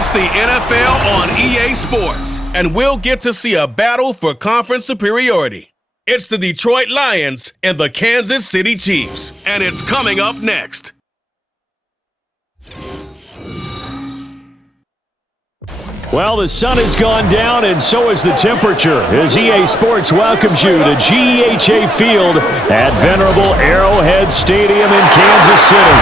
It's the NFL on EA Sports, and we'll get to see a battle for conference superiority. It's the Detroit Lions and the Kansas City Chiefs, and it's coming up next. Well, the sun has gone down, and so has the temperature, as EA Sports welcomes you to GEHA Field at venerable Arrowhead Stadium in Kansas City.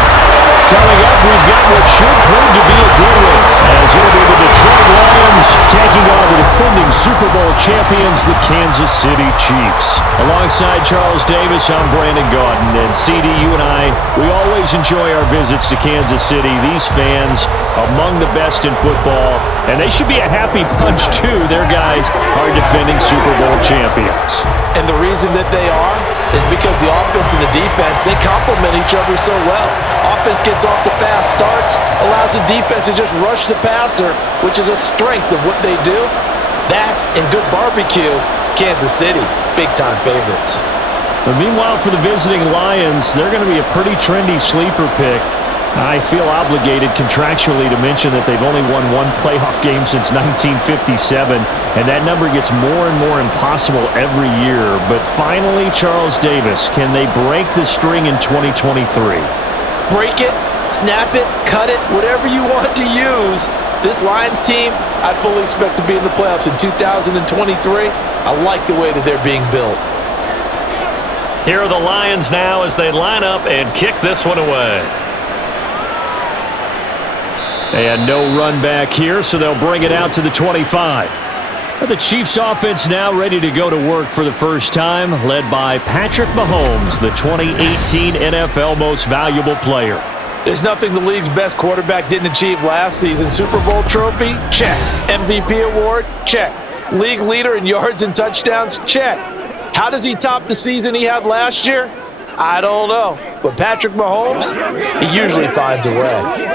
Coming up, we've got what should prove to be a good one, as it'll be the Detroit Lions taking on the defending Super Bowl champions, the Kansas City Chiefs. Alongside Charles Davis, I'm Brandon Gaudin, and CD, you and I, we always enjoy our visits to Kansas City. These fans, among the best in football, and they should be a happy bunch, too. Their guys are defending Super Bowl champions. And the reason that they are is because the offense and the defense, they complement each other so well. Offense gets off the fast starts, allows the defense to just rush the passer, which is a strength of what they do. That and good barbecue, Kansas City, big-time favorites. But meanwhile, for the visiting Lions, they're going to be a pretty trendy sleeper pick. I feel obligated contractually to mention that they've only won one playoff game since 1957, and that number gets more and more impossible every year. But finally, Charles Davis, can they break the string in 2023? Break it, snap it, cut it, whatever you want to use. This Lions team, I fully expect to be in the playoffs in 2023. I like the way that they're being built. Here are the Lions now as they line up and kick this one away. And no run back here, so they'll bring it out to the 25. The Chiefs offense now ready to go to work for the first time, led by Patrick Mahomes, the 2018 NFL Most Valuable Player. There's nothing the league's best quarterback didn't achieve last season. Super Bowl trophy? Check. MVP award? Check. League leader in yards and touchdowns? Check. How does he top the season he had last year? I don't know. But Patrick Mahomes, he usually finds a way.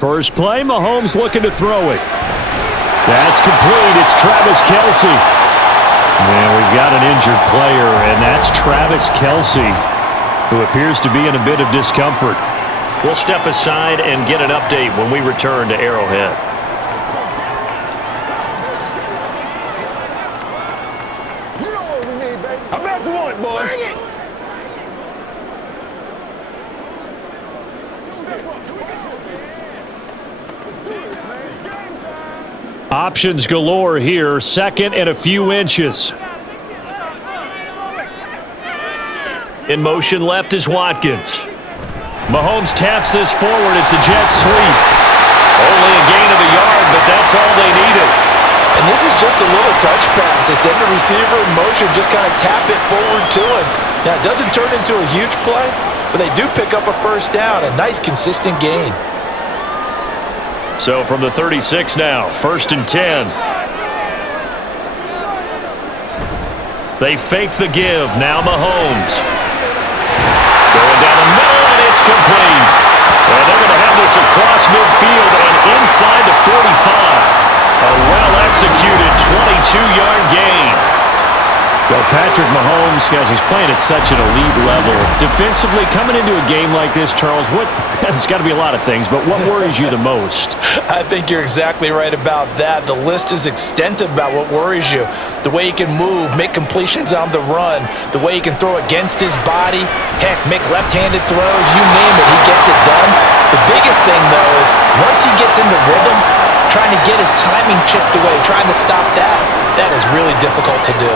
First play, Mahomes looking to throw it. That's complete. It's Travis Kelce. And we've got an injured player, and that's Travis Kelce, who appears to be in a bit of discomfort. We'll step aside and get an update when we return to Arrowhead. You know what we need, baby. I bet you want it, boys. Bring it. Options galore here. Second and a few inches. In motion left is Watkins. Mahomes taps this forward. It's a jet sweep. Only a gain of a yard, but that's all they needed. And this is just a little touch pass. They send the receiver in motion, just kind of tap it forward to him. Now, it doesn't turn into a huge play, but they do pick up a first down. A nice, consistent gain. So from the 36 now, 1st and 10. They fake the give. Now Mahomes. Going down the middle, and it's complete. And they're going to have this across midfield and inside the 45. A well-executed 22-yard gain. Well, Patrick Mahomes, guys, he's playing at such an elite level. Defensively, coming into a game like this, Charles, there's got to be a lot of things, but what worries you the most? I think you're exactly right about that. The list is extensive about what worries you. The way he can move, make completions on the run, the way he can throw against his body, heck, make left-handed throws, you name it, he gets it done. The biggest thing, though, is once he gets into rhythm, trying to get his timing chipped away, trying to stop that is really difficult to do.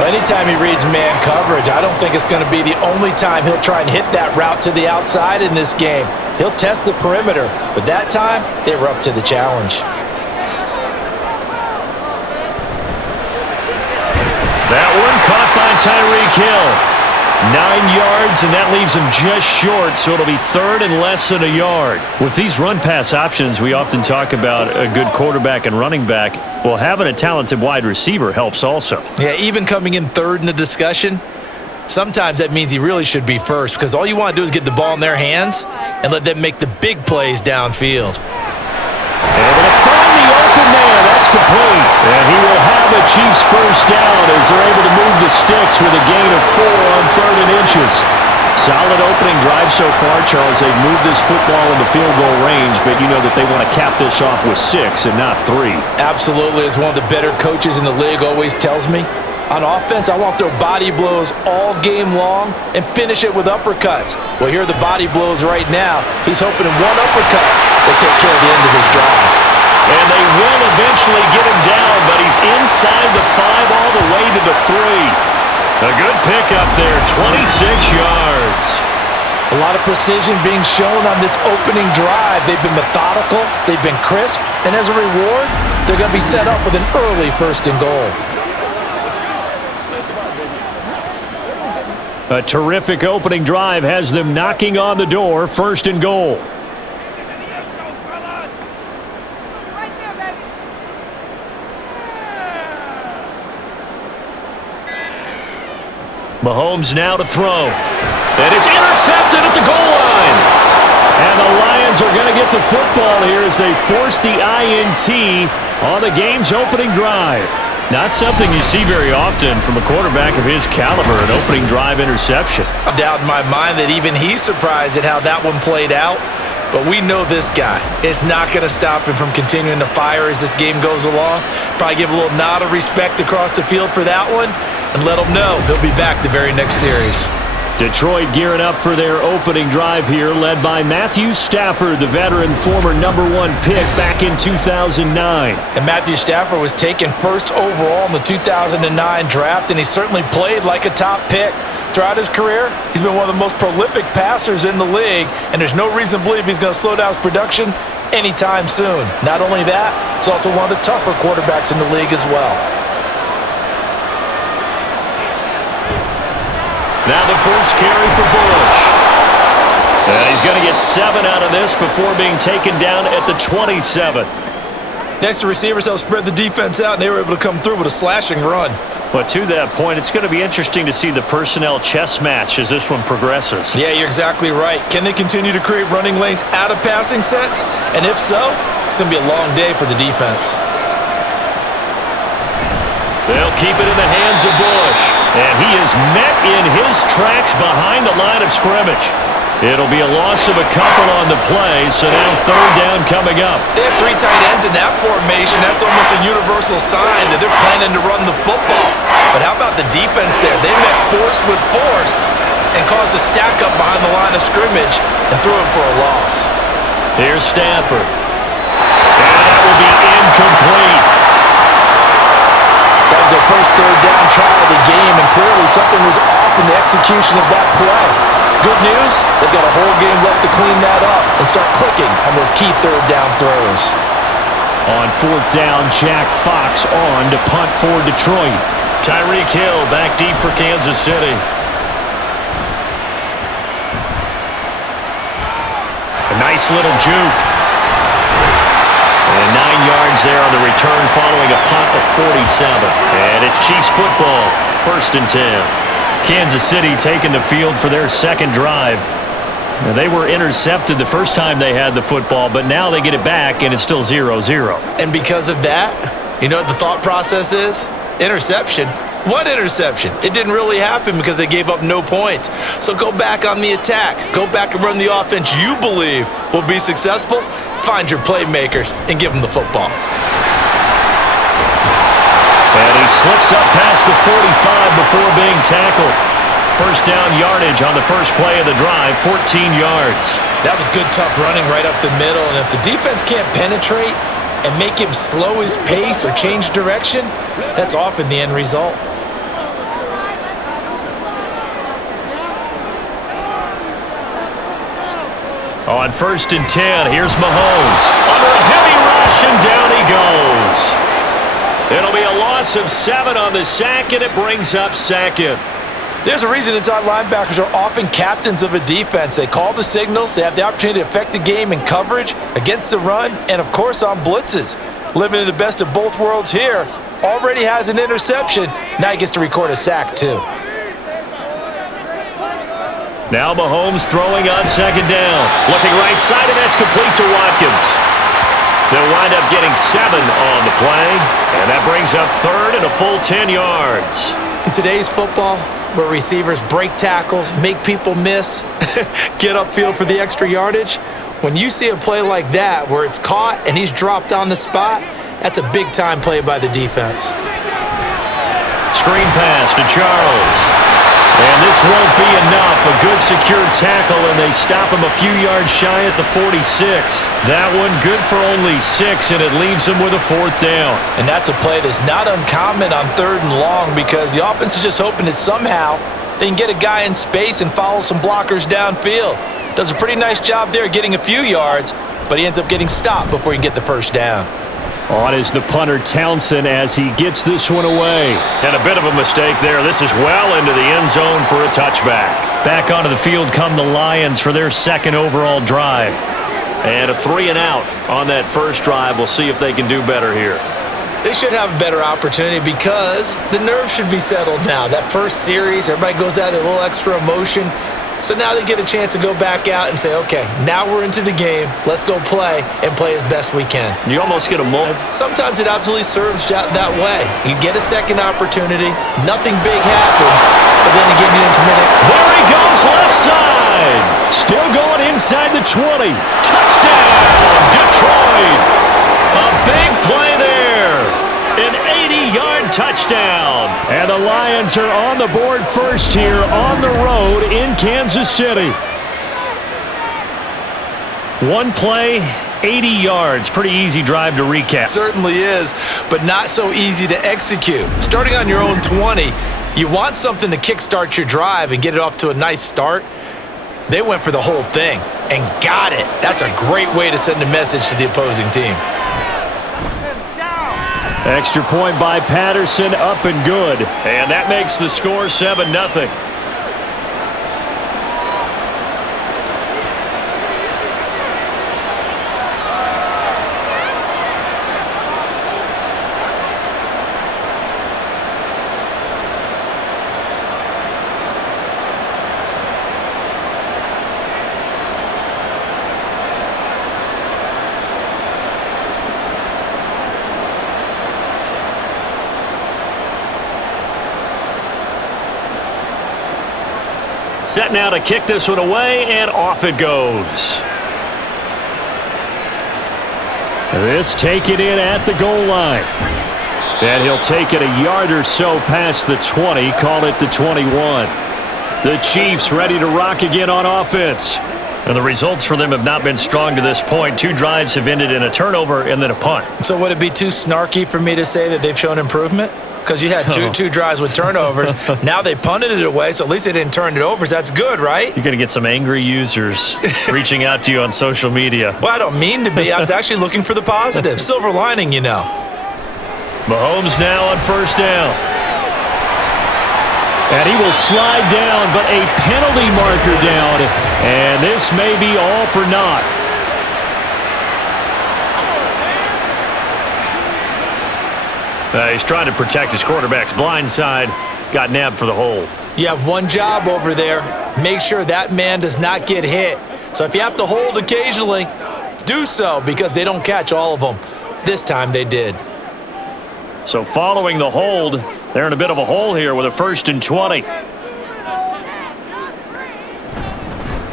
Well, anytime he reads man coverage, I don't think it's going to be the only time he'll try and hit that route to the outside in this game. He'll test the perimeter, but that time, they were up to the challenge. That one caught by Tyreek Hill. 9 yards, and that leaves him just short, so it'll be 3rd and less than a yard. With these run-pass options, we often talk about a good quarterback and running back. Well, having a talented wide receiver helps also. Yeah, even coming in 3rd in the discussion, sometimes that means he really should be first, because all you want to do is get the ball in their hands and let them make the big plays downfield. Able to find the open man. That's that's complete. And he will have a Chiefs first down as they're able to move the sticks with a gain of 4 on 3rd and inches. Solid opening drive so far, Charles. They've moved this football into field goal range, but you know that they want to cap this off with 6 and not 3. Absolutely. As one of the better coaches in the league always tells me, on offense, I want to throw body blows all game long and finish it with uppercuts. Well, here are the body blows right now. He's hoping in one uppercut will take care of the end of this drive. And they will eventually get him down, but he's inside the 5 all the way to the 3. A good pickup there, 26 yards. A lot of precision being shown on this opening drive. They've been methodical, they've been crisp, and as a reward, they're going to be set up with an early 1st and goal. A terrific opening drive has them knocking on the door, 1st and goal. Mahomes now to throw. And it's intercepted at the goal line. And the Lions are going to get the football here as they force the INT on the game's opening drive. Not something you see very often from a quarterback of his caliber, an opening drive interception. No doubt in my mind that even he's surprised at how that one played out. But we know this guy is not going to stop him from continuing to fire as this game goes along. Probably give a little nod of respect across the field for that one and let him know he'll be back the very next series. Detroit gearing up for their opening drive here, led by Matthew Stafford, the veteran former #1 pick back in 2009. And Matthew Stafford was taken 1st overall in the 2009 draft, and he certainly played like a top pick. Throughout his career, he's been one of the most prolific passers in the league, and there's no reason to believe he's going to slow down his production anytime soon. Not only that, he's also one of the tougher quarterbacks in the league as well. Now the first carry for Bush. And he's going to get 7 out of this before being taken down at the 27. Next, the receivers helped spread the defense out, and they were able to come through with a slashing run. But to that point, it's going to be interesting to see the personnel chess match as this one progresses. Yeah, you're exactly right. Can they continue to create running lanes out of passing sets? And if so, it's going to be a long day for the defense. They'll keep it in the hands of Bush. And he is met in his tracks behind the line of scrimmage. It'll be a loss of a couple on the play, so now 3rd down coming up. They have 3 tight ends in that formation. That's almost a universal sign that they're planning to run the football. But how about the defense there? They met force with force and caused a stack up behind the line of scrimmage and threw him for a loss. Here's Stafford. And that will be incomplete. That was their first 3rd down try of the game, and clearly something was off in the execution of that play. Good news, they've got a whole game left to clean that up and start clicking on those key 3rd down throws. On 4th down, Jack Fox on to punt for Detroit. Tyreek Hill back deep for Kansas City. A nice little juke. And 9 yards there on the return following a punt of 47. And it's Chiefs football, 1st and 10. Kansas City taking the field for their 2nd drive. Now, they were intercepted the first time they had the football, but now they get it back, and it's still 0-0. And because of that, you know what the thought process is? Interception. What interception? It didn't really happen because they gave up no points. So go back on the attack. Go back and run the offense you believe will be successful. Find your playmakers and give them the football. And he slips up past the 45 before being tackled. 1st down yardage on the first play of the drive, 14 yards. That was good, tough running right up the middle. And if the defense can't penetrate and make him slow his pace or change direction, that's often the end result. On 1st and 10, here's Mahomes. Under a heavy rush, and down he goes. It'll be a loss of 7 on the sack, and it brings up 2nd. There's a reason inside linebackers are often captains of a defense. They call the signals. They have the opportunity to affect the game in coverage, against the run, and, of course, on blitzes. Living in the best of both worlds here. Already has an interception. Now he gets to record a sack, too. Now Mahomes throwing on 2nd down. Looking right side, and that's complete to Watkins. They'll wind up getting 7 on the play, and that brings up third and a full 10 yards. In today's football, where receivers break tackles, make people miss, get upfield for the extra yardage, when you see a play like that where it's caught and he's dropped on the spot, that's a big-time play by the defense. Screen pass to Charles. And this won't be enough. A good secure tackle, and they stop him a few yards shy at the 46. That one good for only 6, and it leaves them with a 4th down. And that's a play that's not uncommon on 3rd and long because the offense is just hoping that somehow they can get a guy in space and follow some blockers downfield. Does a pretty nice job there getting a few yards, but he ends up getting stopped before he can get the 1st down. On is the punter Townsend as he gets this one away. And a bit of a mistake there. This is well into the end zone for a touchback. Back onto the field come the Lions for their 2nd overall drive. And a 3 and out on that first drive. We'll see if they can do better here. They should have a better opportunity because the nerves should be settled now. That first series, everybody goes out with a little extra emotion. So now they get a chance to go back out and say, okay, now we're into the game. Let's go play and play as best we can. You almost get a moment. Sometimes it absolutely serves that way. You get a second opportunity. Nothing big happened, but then again, you didn't commit it. There he goes left side. Still going inside the 20. Touchdown, Detroit. A big play there. An 80-yard touchdown. And the Lions are on the board first here on the road in Kansas City. One play, 80 yards. Pretty easy drive to recap. Certainly is, but not so easy to execute. Starting on your own 20, you want something to kickstart your drive and get it off to a nice start. They went for the whole thing and got it. That's a great way to send a message to the opposing team. Extra point by Patterson, up and good. And that makes the score 7-0. Set now to kick this one away, and off it goes. This taken in at the goal line. And he'll take it a yard or so past the 20, call it the 21. The Chiefs ready to rock again on offense. And the results for them have not been strong to this point. 2 drives have ended in a turnover and then a punt. So would it be too snarky for me to say that they've shown improvement? Because you had two drives with turnovers. Now they punted it away, so at least they didn't turn it over. So that's good, right? You're going to get some angry users reaching out to you on social media. Well, I don't mean to be. I was actually looking for the positive. Silver lining, you know. Mahomes now on first down. And he will slide down, but a penalty marker down. And this may be all for naught. He's trying to protect his quarterback's blind side. Got nabbed for the hold. You have one job over there. Make sure that man does not get hit. So if you have to hold occasionally, do so because they don't catch all of them. This time they did. So following the hold, they're in a bit of a hole here with a 1st and 20.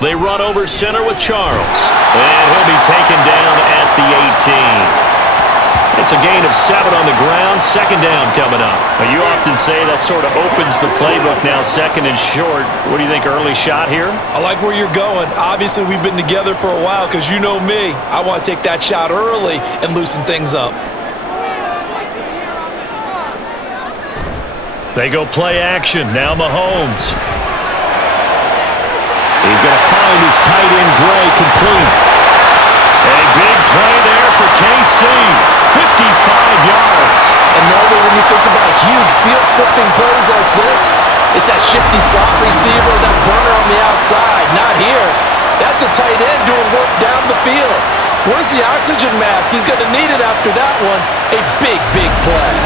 They run over center with Charles. And he'll be taken down at the 18. It's a gain of 7 on the ground. 2nd down coming up. Now, you often say that sort of opens the playbook now, 2nd and short. What do you think, early shot here? I like where you're going. Obviously, we've been together for a while because you know me. I want to take that shot early and loosen things up. They go play action. Now Mahomes. He's going to find his tight end, Gray, complete. A big play there for KC. 55 yards. And normally when you think about huge field-flipping plays like this, it's that shifty slot receiver, that burner on the outside. Not here. That's a tight end doing work down the field. Where's the oxygen mask? He's going to need it after that one. A big, big play.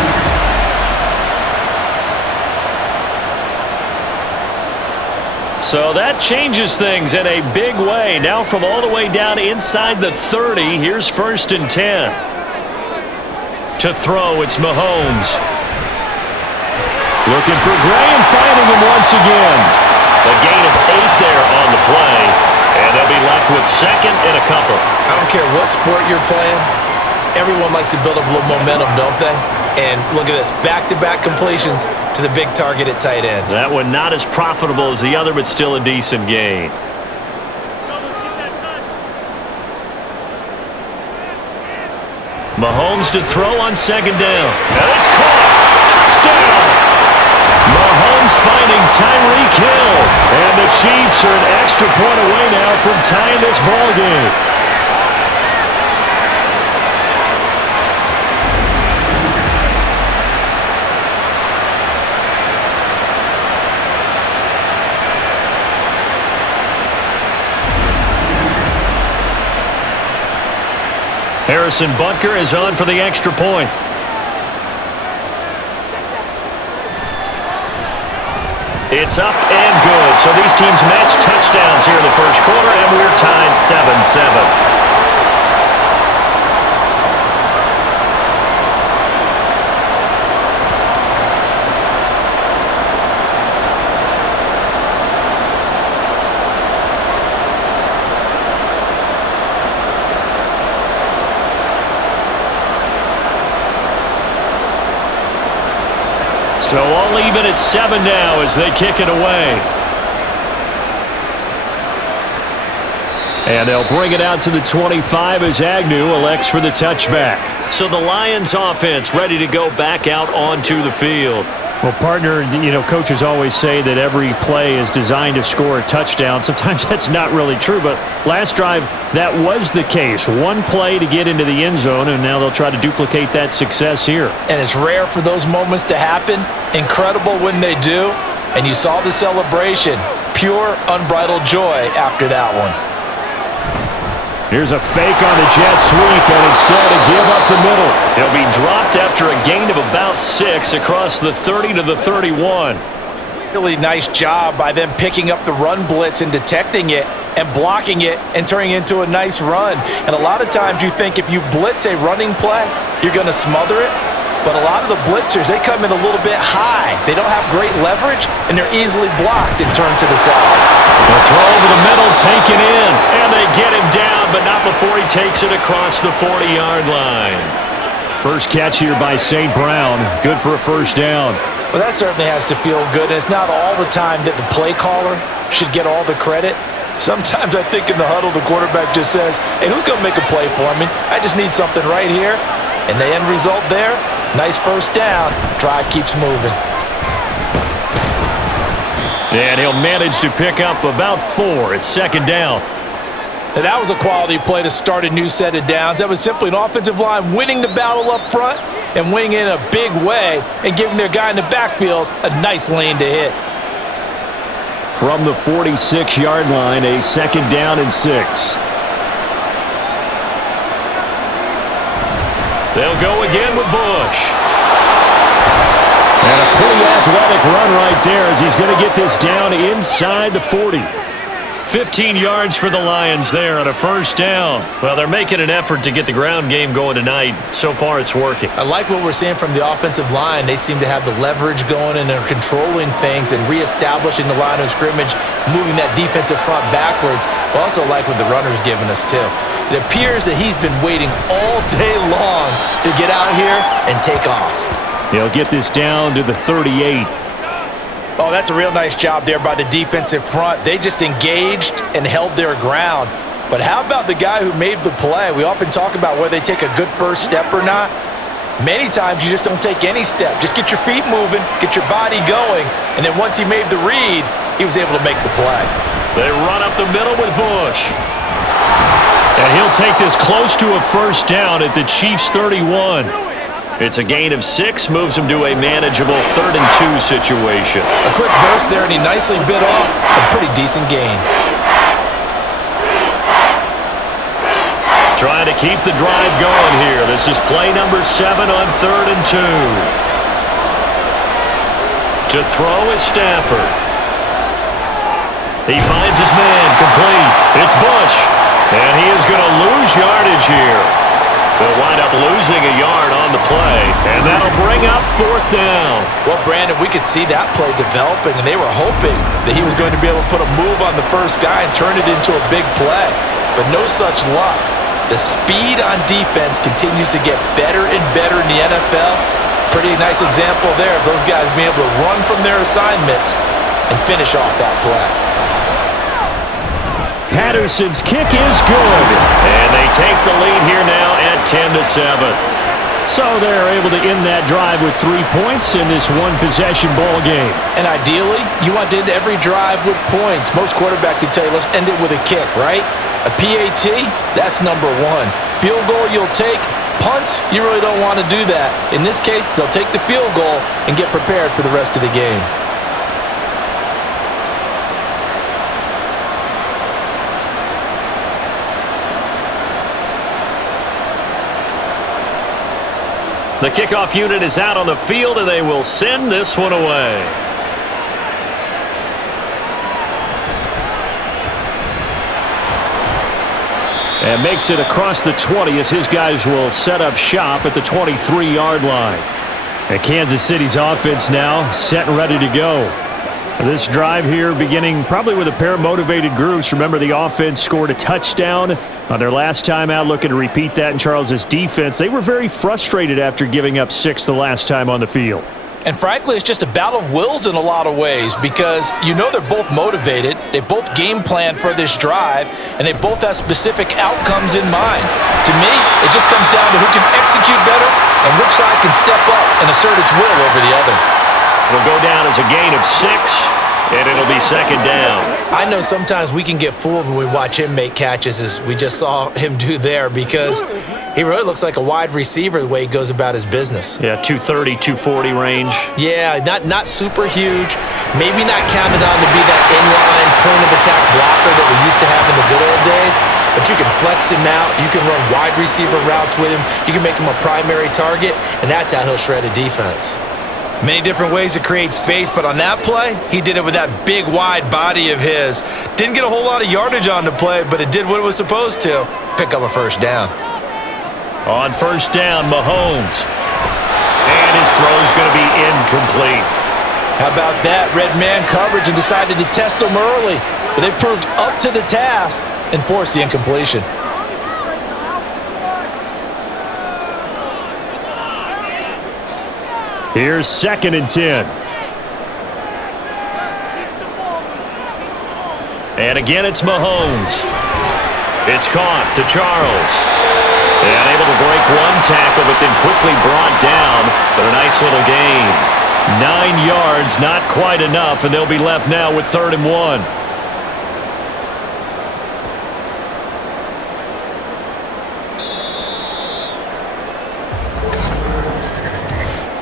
So that changes things in a big way. Now from all the way down inside the 30, here's 1st and 10. To throw, it's Mahomes. Looking for Gray and finding him once again. A gain of 8 there on the play, and they'll be left with 2nd and a couple. I don't care what sport you're playing. Everyone likes to build up a little momentum, don't they? And look at this, back-to-back completions to the big target at tight end. That one not as profitable as the other, but still a decent gain. Mahomes to throw on 2nd down. And it's caught. Touchdown. Mahomes finding Tyreek Hill. And the Chiefs are an extra point away now from tying this ball game. Harrison Butker is on for the extra point. It's up and good. So these teams match touchdowns here in the first quarter, and we're tied 7-7. So all even at 7 now as they kick it away. And they'll bring it out to the 25 as Agnew elects for the touchback. So the Lions offense ready to go back out onto the field. Well, partner, coaches always say that every play is designed to score a touchdown. Sometimes that's not really true, but last drive, that was the case. One play to get into the end zone, and now they'll try to duplicate that success here. And it's rare for those moments to happen. Incredible when they do. And you saw the celebration. Pure, unbridled joy after that one. Here's a fake on the jet sweep, and instead a give up the middle. He'll be dropped after a gain of about 6 across the 30 to the 31. Really nice job by them picking up the run blitz and detecting it and blocking it and turning it into a nice run. And a lot of times you think if you blitz a running play, you're going to smother it. But a lot of the blitzers, they come in a little bit high. They don't have great leverage, and they're easily blocked and turned to the side. The throw over the middle taken in, and they get him down, but not before he takes it across the 40-yard line. First catch here by St. Brown. Good for a first down. Well, that certainly has to feel good, and it's not all the time that the play caller should get all the credit. Sometimes I think in the huddle, the quarterback just says, hey, who's going to make a play for me? I just need something right here. And the end result there, nice first down. Drive keeps moving. And he'll manage to pick up about 4 at 2nd down. Now, that was a quality play to start a new set of downs. That was simply an offensive line winning the battle up front and winning in a big way and giving their guy in the backfield a nice lane to hit. From the 46-yard line, a 2nd down and 6. They'll go again with Bush. And a pretty athletic run right there as he's going to get this down inside the 40. 15 yards for the Lions there on a first down. Well, they're making an effort to get the ground game going tonight. So far, it's working. I like what we're seeing from the offensive line. They seem to have the leverage going, and they're controlling things and reestablishing the line of scrimmage, moving that defensive front backwards. But also like what the runner's giving us, too. It appears that he's been waiting all day long to get out here and take off. He'll get this down to the 38. Oh, that's a real nice job there by the defensive front. They just engaged and held their ground. But how about the guy who made the play? We often talk about whether they take a good first step or not. Many times you just don't take any step. Just get your feet moving, get your body going, and then once he made the read, he was able to make the play. They run up the middle with Bush. And he'll take this close to a first down at the Chiefs' 31. It's a gain of 6, moves him to a manageable 3rd and 2 situation. A quick burst there, and he nicely bit off a pretty decent gain. Trying to keep the drive going here. This is play number 7 on 3rd and 2. To throw is Stafford. He finds his man, complete. It's Bush, and he is going to lose yardage here. They'll wind up losing a yard on the play, and that'll bring up 4th down. Well, Brandon, we could see that play developing, and they were hoping that he was going to be able to put a move on the first guy and turn it into a big play. But no such luck. The speed on defense continues to get better and better in the NFL. Pretty nice example there of those guys being able to run from their assignments and finish off that play. Patterson's kick is good. And they take the lead here now at 10-7. So they're able to end that drive with 3 points in this one-possession ball game. And ideally, you want to end every drive with points. Most quarterbacks would tell you, let's end it with a kick, right? A PAT, that's number 1. Field goal you'll take. Punts, you really don't want to do that. In this case, they'll take the field goal and get prepared for the rest of the game. The kickoff unit is out on the field, and they will send this one away. And makes it across the 20 as his guys will set up shop at the 23-yard line. And Kansas City's offense now set and ready to go. This drive here beginning probably with a pair of motivated groups. Remember, the offense scored a touchdown on their last time out, looking to repeat that in Charles's defense. They were very frustrated after giving up 6 the last time on the field. And frankly, it's just a battle of wills in a lot of ways because you know they're both motivated, they both game plan for this drive, and they both have specific outcomes in mind. To me, it just comes down to who can execute better and which side can step up and assert its will over the other. It'll go down as a gain of 6, and it'll be 2nd down. I know sometimes we can get fooled when we watch him make catches as we just saw him do there because he really looks like a wide receiver the way he goes about his business. Yeah, 230, 240 range. Yeah, not super huge. Maybe not counted on to be that inline point-of-attack blocker that we used to have in the good old days, but you can flex him out. You can run wide receiver routes with him. You can make him a primary target, and that's how he'll shred a defense. Many different ways to create space, but on that play, he did it with that big, wide body of his. Didn't get a whole lot of yardage on the play, but it did what it was supposed to. Pick up a 1st down. On 1st down, Mahomes. And his throw's going to be incomplete. How about that? Red man coverage and decided to test him early. But they proved up to the task and forced the incompletion. Here's 2nd and 10. And again, it's Mahomes. It's caught to Charles. And able to break one tackle, but then quickly brought down. But a nice little gain. 9 yards, not quite enough, and they'll be left now with 3rd and 1.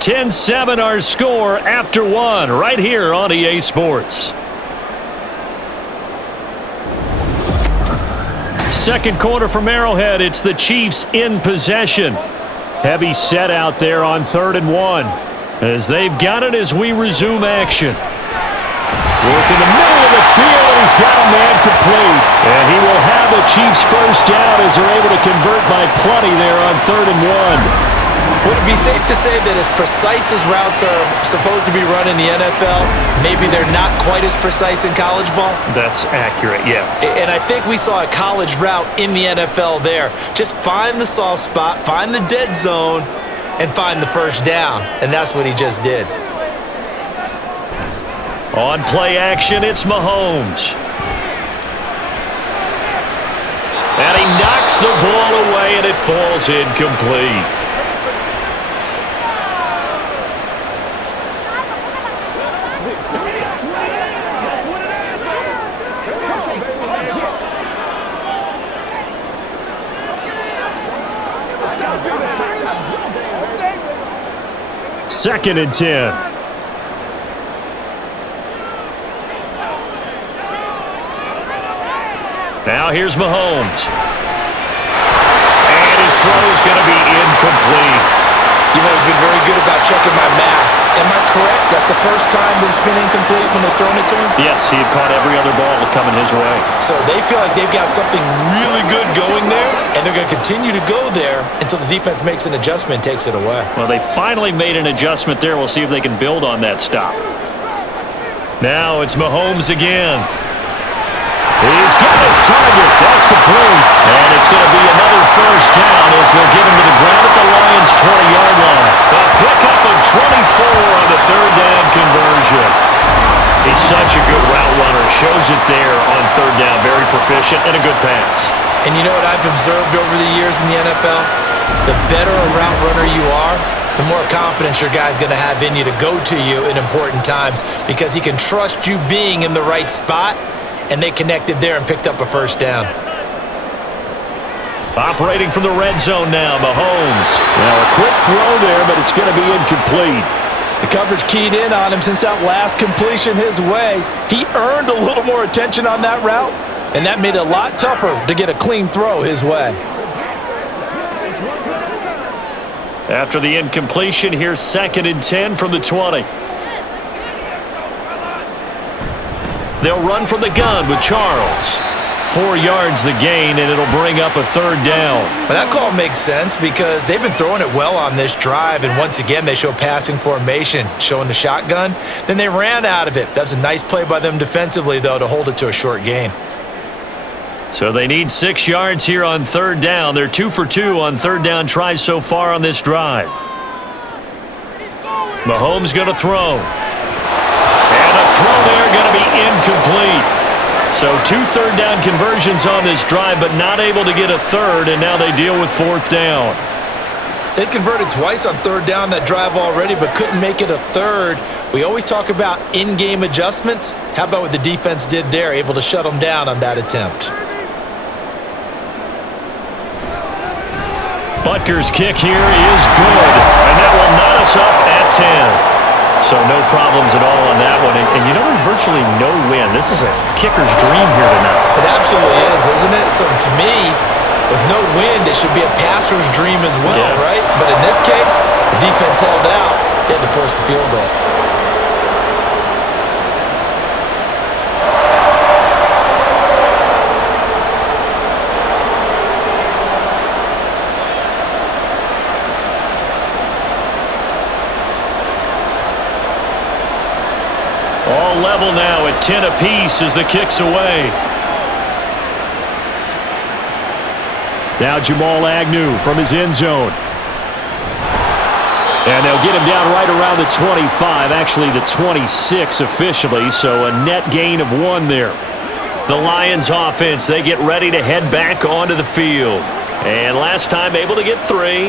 (10-7) our score after 1 right here on EA Sports. Second quarter from Arrowhead. It's the Chiefs in possession. Heavy set out there on 3rd and 1 as they've got it as we resume action. Work in the middle of the field, and he's got a man complete. And he will have the Chiefs 1st down as they're able to convert by plenty there on 3rd and 1. Would it be safe to say that as precise as routes are supposed to be run in the NFL, maybe they're not quite as precise in college ball? That's accurate, yeah. And I think we saw a college route in the NFL there. Just find the soft spot, find the dead zone, and find the 1st down. And that's what he just did. On play action, it's Mahomes. And he knocks the ball away, and it falls incomplete. Second and 10. Now here's Mahomes. And his throw is going to be incomplete. You've always been very good about checking my math. Am I correct? That's the first time that it's been incomplete when they're throwing it to him? Yes, he had caught every other ball coming his way. So they feel like they've got something really good going there, and they're going to continue to go there until the defense makes an adjustment and takes it away. Well, they finally made an adjustment there. We'll see if they can build on that stop. Now it's Mahomes again. He's got his target. That's complete. And it's going to be another first down as they'll get him to the ground at the Lions' 20-yard line. A pickup of 24 on the third down conversion. He's such a good route runner. Shows it there on third down. Very proficient and a good pass. And you know what I've observed over the years in the NFL? The better a route runner you are, the more confidence your guy's going to have in you to go to you in important times because he can trust you being in the right spot, and they connected there and picked up a first down. Operating from the red zone now, Mahomes. Now a quick throw there, but it's going to be incomplete. The coverage keyed in on him since that last completion his way. He earned a little more attention on that route, and that made it a lot tougher to get a clean throw his way. After the incompletion, here's 2nd and 10 from the 20. They'll run from the gun with Charles. 4 yards the gain, and it'll bring up a third down. But that call makes sense because they've been throwing it well on this drive, and once again they show passing formation, showing the shotgun. Then they ran out of it. That's a nice play by them defensively, though, to hold it to a short gain. So they need 6 yards here on third down. They're 2 for 2 on third down tries so far on this drive. Mahomes going to throw. And a throw there going to be incomplete. So 2 third down conversions on this drive, but not able to get a third, and now they deal with 4th down. They converted twice on third down that drive already, but couldn't make it a third. We always talk about in-game adjustments. How about what the defense did there, able to shut them down on that attempt? Butker's kick here is good, and that will knot us up at 10. So no problems at all on that one. And you know, there's virtually no wind. This is a kicker's dream here tonight. It absolutely is, isn't it? So to me, with no wind, it should be a passer's dream as well, right? But in this case, the defense held out. They had to force the field goal. All level now at 10 apiece as the kick's away. Now Jamal Agnew from his end zone. And they'll get him down right around the 25, actually the 26 officially, so a net gain of 1 there. The Lions offense, they get ready to head back onto the field. And last time able to get 3.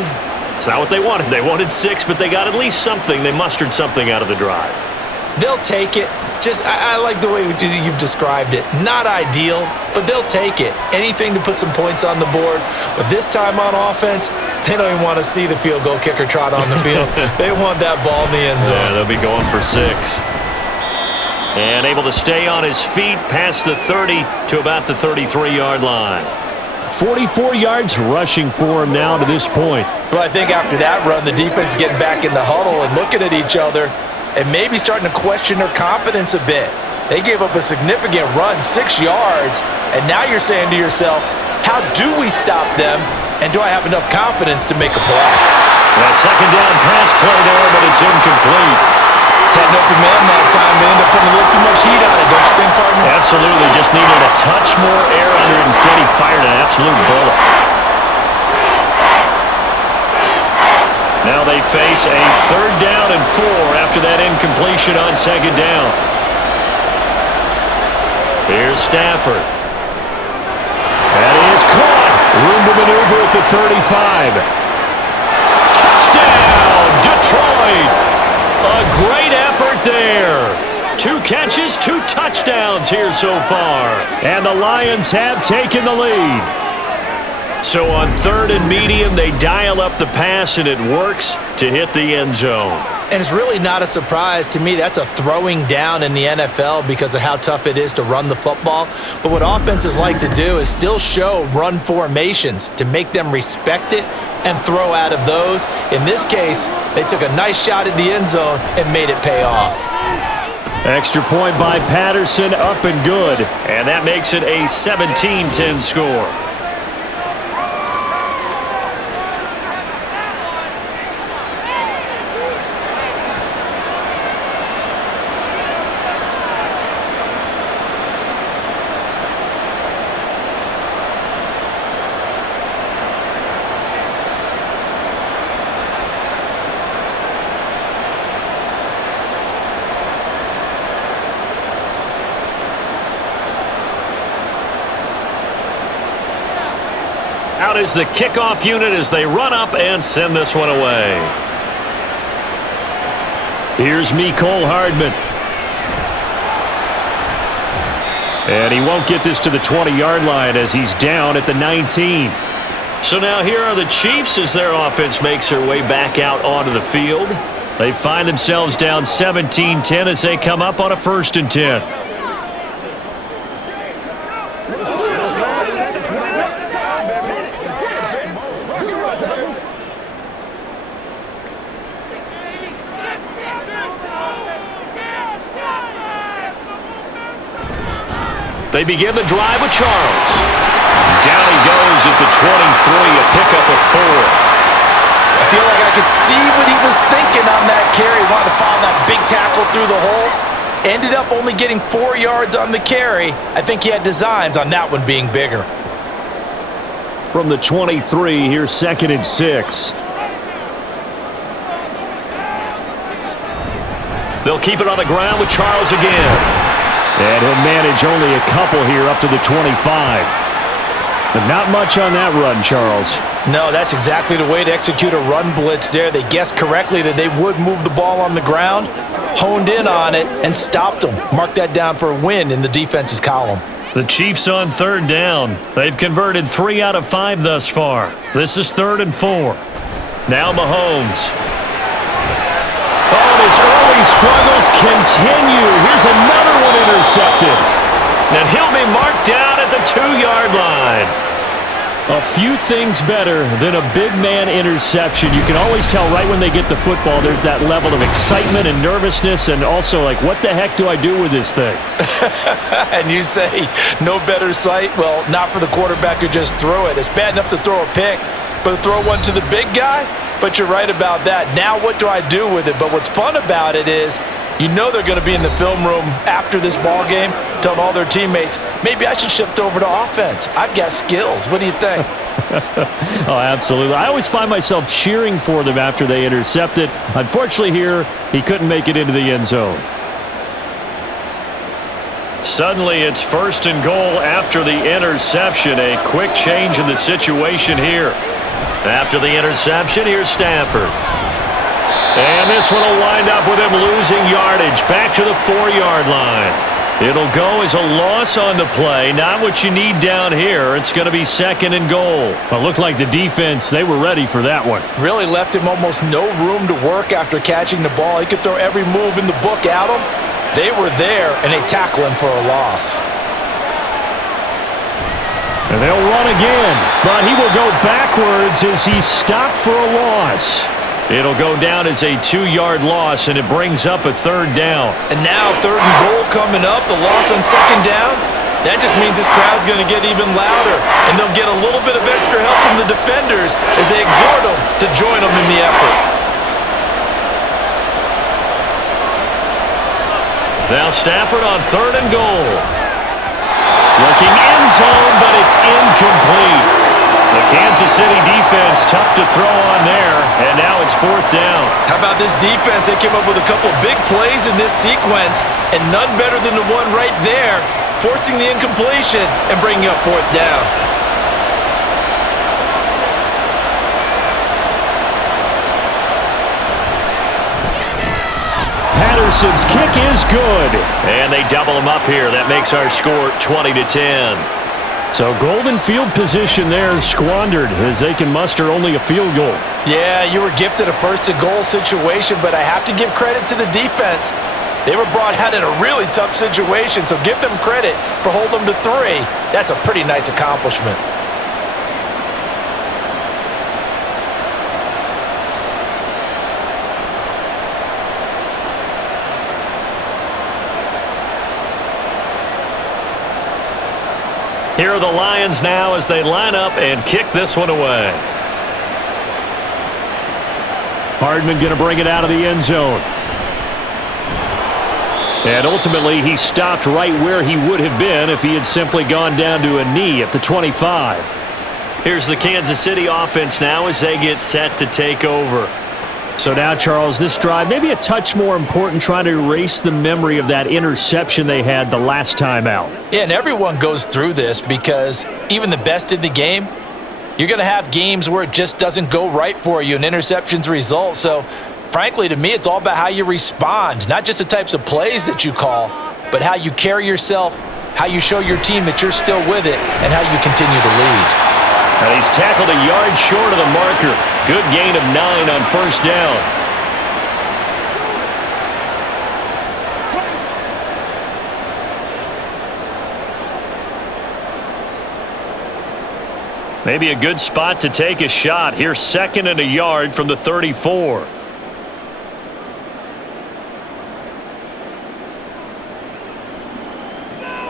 It's not what they wanted. They wanted 6, but they got at least something. They mustered something out of the drive. They'll take it. I like the way you've described it. Not ideal, but they'll take it. Anything to put some points on the board. But this time on offense, they don't even want to see the field goal kicker trot on the field. They want that ball in the end zone. Yeah, they'll be going for 6. And able to stay on his feet past the 30 to about the 33-yard line. 44 yards rushing for him now to this point. Well, I think after that run, the defense is getting back in the huddle and looking at each other and maybe starting to question their confidence a bit. They gave up a significant run, 6 yards, and now you're saying to yourself, how do we stop them, and do I have enough confidence to make a play? Well, 2nd down pass play there, but it's incomplete. Had an open man that time, but ended up putting a little too much heat on it, don't you think, partner? Absolutely, just needed a touch more air under it. Instead, he fired an absolute bullet. Now they face a 3rd down and 4 after that incompletion on 2nd down. Here's Stafford. That is caught. Room to maneuver at the 35. Touchdown, Detroit. A great effort there. 2 catches, 2 touchdowns here so far. And the Lions have taken the lead. So on 3rd and medium, they dial up the pass, and it works to hit the end zone. And it's really not a surprise to me. That's a throwing down in the NFL because of how tough it is to run the football. But what offenses like to do is still show run formations to make them respect it and throw out of those. In this case, they took a nice shot at the end zone and made it pay off. Extra point by Patterson, up and good. And that makes it a 17-10 score. Out is the kickoff unit as they run up and send this one away. Here's Mecole Hardman. And he won't get this to the 20-yard line as he's down at the 19. So now here are the Chiefs as their offense makes their way back out onto the field. They find themselves down 17-10 as they come up on a 1st and 10. They begin the drive with Charles. Down he goes at the 23, a pickup of 4. I feel like I could see what he was thinking on that carry. Wanted to follow that big tackle through the hole. Ended up only getting 4 yards on the carry. I think he had designs on that one being bigger. From the 23, here's 2nd and 6. They'll keep it on the ground with Charles again. And he'll manage only a couple here up to the 25. But not much on that run, Charles. No, that's exactly the way to execute a run blitz there. They guessed correctly that they would move the ball on the ground, honed in on it, and stopped them. Mark that down for a win in the defense's column. The Chiefs on 3rd down. They've converted 3 out of 5 thus far. This is 3rd and 4. Now Mahomes. Oh, his early struggles continue. Here's another one intercepted. And he'll be marked down at the 2-yard line. A few things better than a big man interception. You can always tell right when they get the football, there's that level of excitement and nervousness, and also like, what the heck do I do with this thing? And you say, no better sight? Well, not for the quarterback who just threw it. It's bad enough to throw a pick, but to throw one to the big guy? But you're right about that. Now what do I do with it? But what's fun about it is, you know they're going to be in the film room after this ball game telling all their teammates, maybe I should shift over to offense. I've got skills. What do you think? Oh, absolutely. I always find myself cheering for them after they intercept it. Unfortunately here, he couldn't make it into the end zone. Suddenly it's 1st and goal after the interception. A quick change in the situation here. After the interception, here's Stafford. And this one will wind up with him losing yardage back to the 4-yard line. It'll go as a loss on the play. Not what you need down here. It's going to be 2nd and goal. Well, it looked like the defense, they were ready for that one. Really left him almost no room to work after catching the ball. He could throw every move in the book at him. They were there, and they tackle him for a loss. And they'll run again, but he will go backwards as he's stopped for a loss. It'll go down as a 2-yard loss, and it brings up a 3rd down. And now 3rd and goal coming up, the loss on 2nd down. That just means this crowd's going to get even louder, and they'll get a little bit of extra help from the defenders as they exhort them to join them in the effort. Now Stafford on 3rd and goal. Looking end zone, but it's incomplete. The Kansas City defense tough to throw on there, and now it's 4th down. How about this defense? They came up with a couple big plays in this sequence, and none better than the one right there, forcing the incompletion and bringing up 4th down. Patterson's kick is good. And they double him up here. That makes our score 20-10. So golden field position there squandered as they can muster only a field goal. Yeah, you were gifted a first-and-goal situation, but I have to give credit to the defense. They were brought out in a really tough situation, so give them credit for holding them to 3. That's a pretty nice accomplishment. Here are the Lions now as they line up and kick this one away. Hardman going to bring it out of the end zone. And ultimately, he stopped right where he would have been if he had simply gone down to a knee at the 25. Here's the Kansas City offense now as they get set to take over. So now, Charles, this drive maybe a touch more important, trying to erase the memory of that interception they had the last time out. Yeah, and everyone goes through this because even the best in the game, you're going to have games where it just doesn't go right for you and interceptions result. So, frankly, to me, it's all about how you respond, not just the types of plays that you call, but how you carry yourself, how you show your team that you're still with it, and how you continue to lead. And he's tackled a yard short of the marker. Good gain of 9 on first down. Maybe a good spot to take a shot. Here's 2nd and a yard from the 34.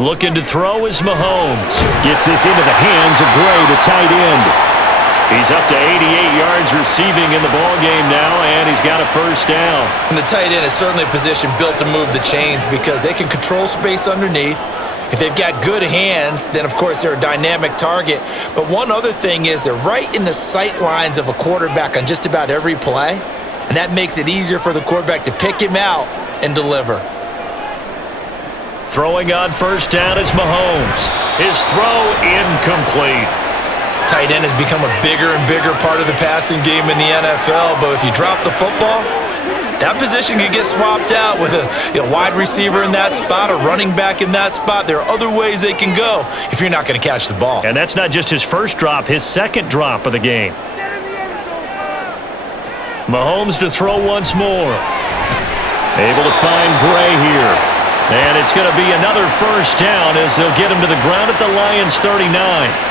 Looking to throw is Mahomes. Gets this into the hands of Gray, the tight end. He's up to 88 yards receiving in the ballgame now, and he's got a first down. And the tight end is certainly a position built to move the chains because they can control space underneath. If they've got good hands, then, of course, they're a dynamic target. But one other thing is they're right in the sight lines of a quarterback on just about every play, and that makes it easier for the quarterback to pick him out and deliver. Throwing on first down is Mahomes. His throw incomplete. Tight end has become a bigger and bigger part of the passing game in the NFL, but if you drop the football, that position can get swapped out with a wide receiver in that spot, a running back in that spot. There are other ways they can go if you're not going to catch the ball. And that's not just his first drop, his second drop of the game. Mahomes to throw once more. Able to find Gray here. And it's going to be another first down as they'll get him to the ground at the Lions' 39.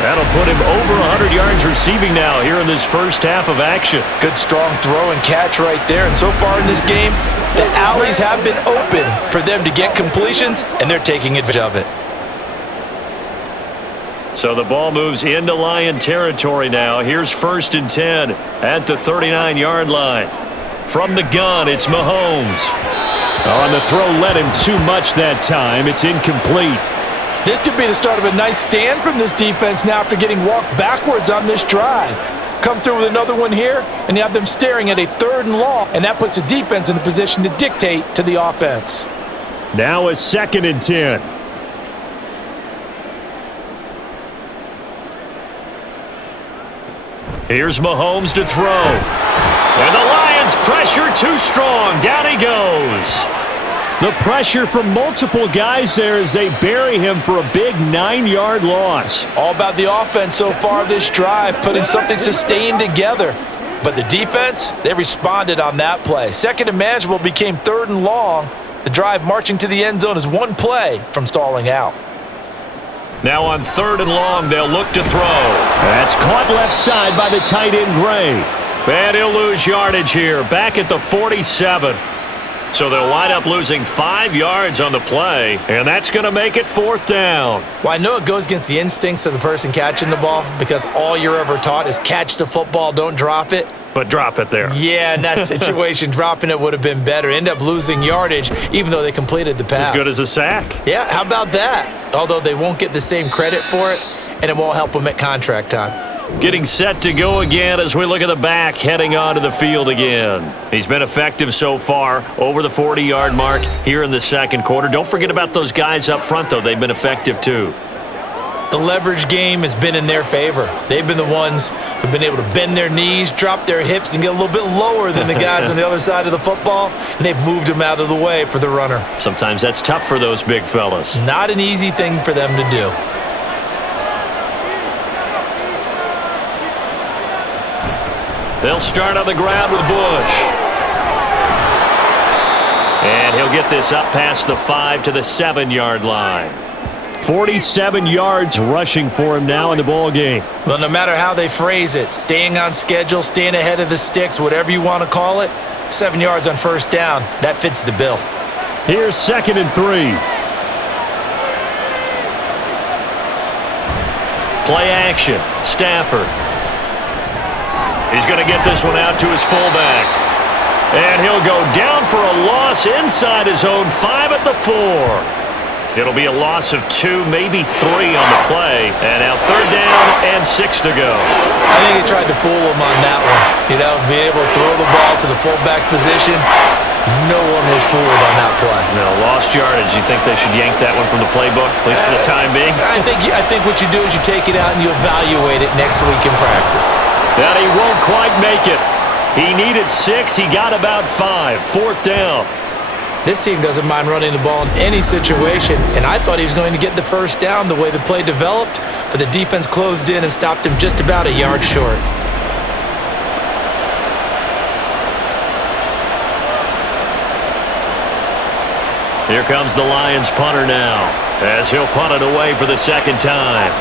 That'll put him over 100 yards receiving now here in this first half of action. Good strong throw and catch right there. And so far in this game, the alleys have been open for them to get completions, and they're taking advantage of it. So the ball moves into Lion territory now. Here's 1st and 10 at the 39-yard line. From the gun, it's Mahomes. On the throw, led him too much that time. It's incomplete. This could be the start of a nice stand from this defense now after getting walked backwards on this drive. Come through with another one here, and you have them staring at a 3rd and long, and that puts the defense in a position to dictate to the offense. Now a 2nd and 10. Here's Mahomes to throw. And the Lions pressure too strong. Down he goes. The pressure from multiple guys there as they bury him for a big 9-yard loss. All about the offense so far this drive, putting something sustained together. But the defense, they responded on that play. 2nd and manageable became 3rd and long. The drive marching to the end zone is one play from stalling out. Now on 3rd and long, they'll look to throw. That's caught left side by the tight end, Gray. And he'll lose yardage here, back at the 47. So they'll wind up losing 5 yards on the play, and that's going to make it 4th down. Well, I know it goes against the instincts of the person catching the ball because all you're ever taught is catch the football, don't drop it. But drop it there. Yeah, in that situation, dropping it would have been better. End up losing yardage, even though they completed the pass. As good as a sack. Yeah, how about that? Although they won't get the same credit for it, and it won't help them at contract time. Getting set to go again as we look at the back heading onto the field again. He's been effective so far, over the 40-yard mark here in the 2nd quarter. Don't forget about those guys up front, though. They've been effective, too. The leverage game has been in their favor. They've been the ones who've been able to bend their knees, drop their hips, and get a little bit lower than the guys on the other side of the football, and they've moved them out of the way for the runner. Sometimes that's tough for those big fellas. Not an easy thing for them to do. They'll start on the ground with Bush. And he'll get this up past the 5 to the 7-yard line. 47 yards rushing for him now in the ball game. Well, no matter how they phrase it, staying on schedule, staying ahead of the sticks, whatever you want to call it, 7 yards on first down, that fits the bill. Here's 2nd and 3. Play action. Stafford. He's going to get this one out to his fullback. And he'll go down for a loss inside his own 5 at the 4. It'll be a loss of 2, maybe 3 on the play. And now 3rd down and 6 to go. I think he tried to fool him on that one. You know, being able to throw the ball to the fullback position. No one was fooled on that play. No, lost yardage. You think they should yank that one from the playbook, at least for the time being? I think what you do is you take it out and you evaluate it next week in practice. That he won't quite make it. He needed 6. He got about 5. 4th down. This team doesn't mind running the ball in any situation, and I thought he was going to get the first down the way the play developed, but the defense closed in and stopped him just about a yard short. Here comes the Lions punter now, as he'll punt it away for the 2nd time.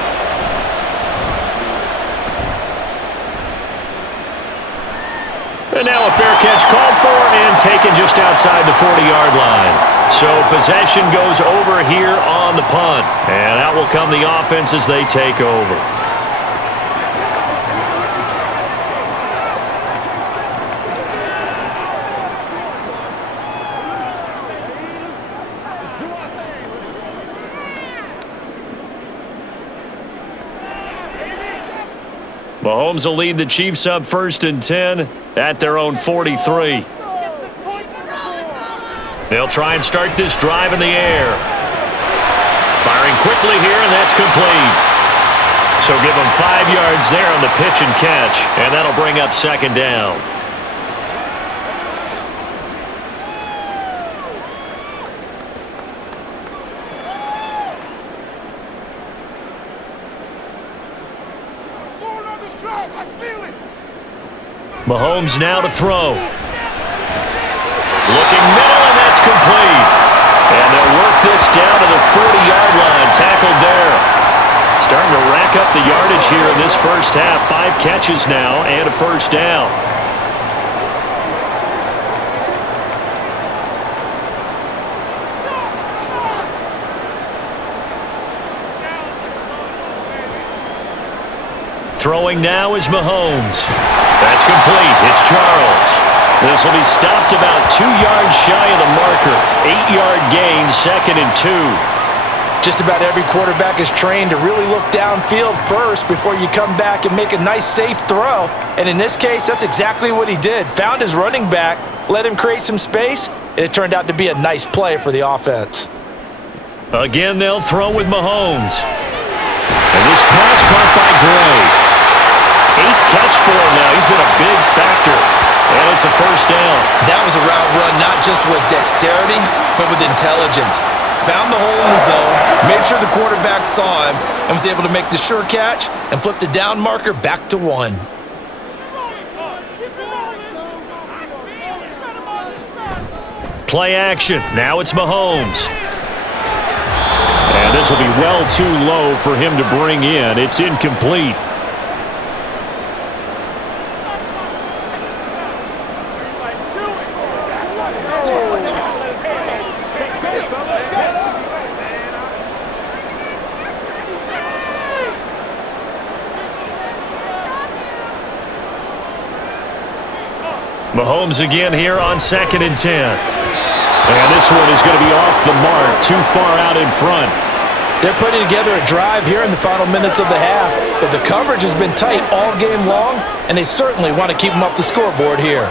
And now a fair catch called for and taken just outside the 40-yard line. So possession goes over here on the punt. And out will come the offense as they take over. Mahomes will lead the Chiefs up 1st and 10 at their own 43. They'll try and start this drive in the air. Firing quickly here, and that's complete. So give them 5 yards there on the pitch and catch, and that'll bring up 2nd down. Mahomes now to throw. Looking middle, and that's complete. And they'll work this down to the 40-yard line. Tackled there. Starting to rack up the yardage here in this first half. 5 catches now and a first down. Throwing now is Mahomes. That's complete. It's Charles. This will be stopped about 2 yards shy of the marker. 8-yard gain, 2nd and 2. Just about every quarterback is trained to really look downfield first before you come back and make a nice, safe throw. And in this case, that's exactly what he did. Found his running back, let him create some space, and it turned out to be a nice play for the offense. Again, they'll throw with Mahomes. And this pass caught by Gray. 8th catch for him now. He's been a big factor. And it's a first down. That was a route run not just with dexterity, but with intelligence. Found the hole in the zone, made sure the quarterback saw him, and was able to make the sure catch and flip the down marker back to 1. Play action. Now it's Mahomes. And this will be well too low for him to bring in. It's incomplete. Mahomes again here on 2nd and 10. And this one is going to be off the mark, too far out in front. They're putting together a drive here in the final minutes of the half, but the coverage has been tight all game long, and they certainly want to keep them off the scoreboard here.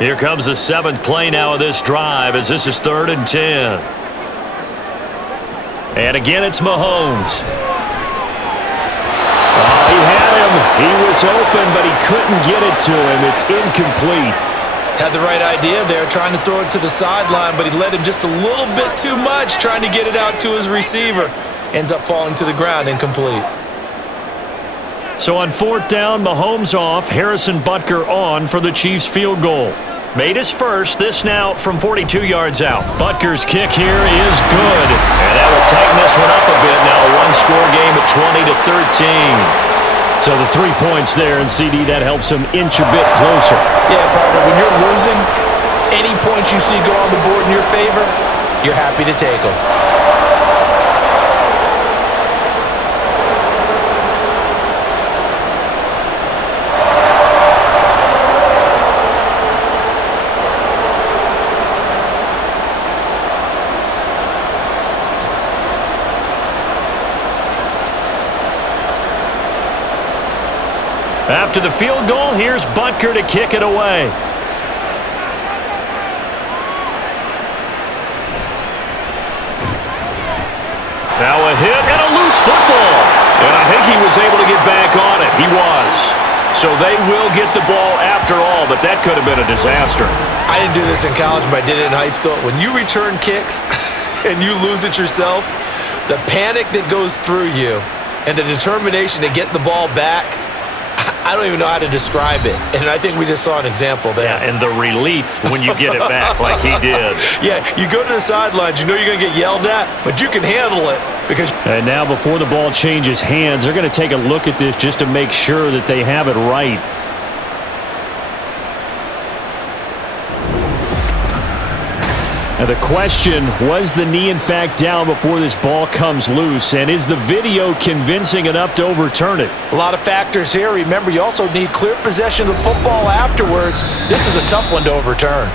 Here comes the 7th play now of this drive as this is 3rd and 10. And again, it's Mahomes. Oh, he had him. He was open, but he couldn't get it to him. It's incomplete. Had the right idea there, trying to throw it to the sideline, but he led him just a little bit too much, trying to get it out to his receiver. Ends up falling to the ground, incomplete. So on 4th down, Mahomes off, Harrison Butker on for the Chiefs field goal. Made his first, this now from 42 yards out. Butker's kick here is good. And that will tighten this one up a bit now. A one-score game at 20-13. So the 3 points there, and CD, that helps him inch a bit closer. Yeah, partner, when you're losing, any points you see go on the board in your favor, you're happy to take them. After the field goal, here's Butker to kick it away. Now a hit and a loose football. And I think he was able to get back on it. He was. So they will get the ball after all, but that could have been a disaster. I didn't do this in college, but I did it in high school. When you return kicks and you lose it yourself, the panic that goes through you and the determination to get the ball back, I don't even know how to describe it. And I think we just saw an example there. Yeah, and the relief when you get it back like he did. Yeah, you go to the sidelines, you know you're going to get yelled at, but you can handle it because... And now before the ball changes hands, they're going to take a look at this just to make sure that they have it right. Now the question, was the knee in fact down before this ball comes loose? And is the video convincing enough to overturn it? A lot of factors here. Remember, you also need clear possession of the football afterwards. This is a tough one to overturn.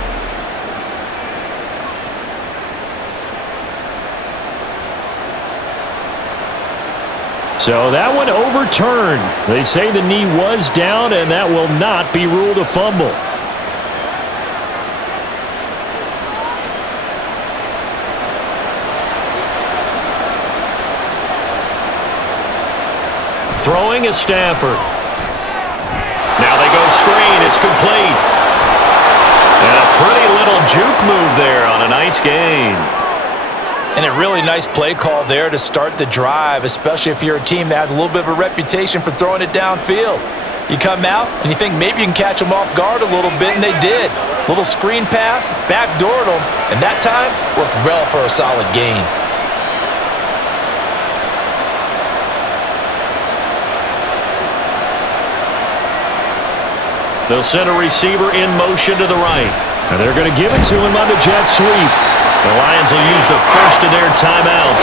So that one overturned. They say the knee was down, and that will not be ruled a fumble. Throwing is Stafford. Now they go screen. It's complete. And a pretty little juke move there on a nice gain. And a really nice play call there to start the drive, especially if you're a team that has a little bit of a reputation for throwing it downfield. You come out and you think maybe you can catch them off guard a little bit, and they did. Little screen pass, backdoored them, and that time worked well for a solid gain. They'll send a receiver in motion to the right. And they're going to give it to him on the jet sweep. The Lions will use the first of their timeouts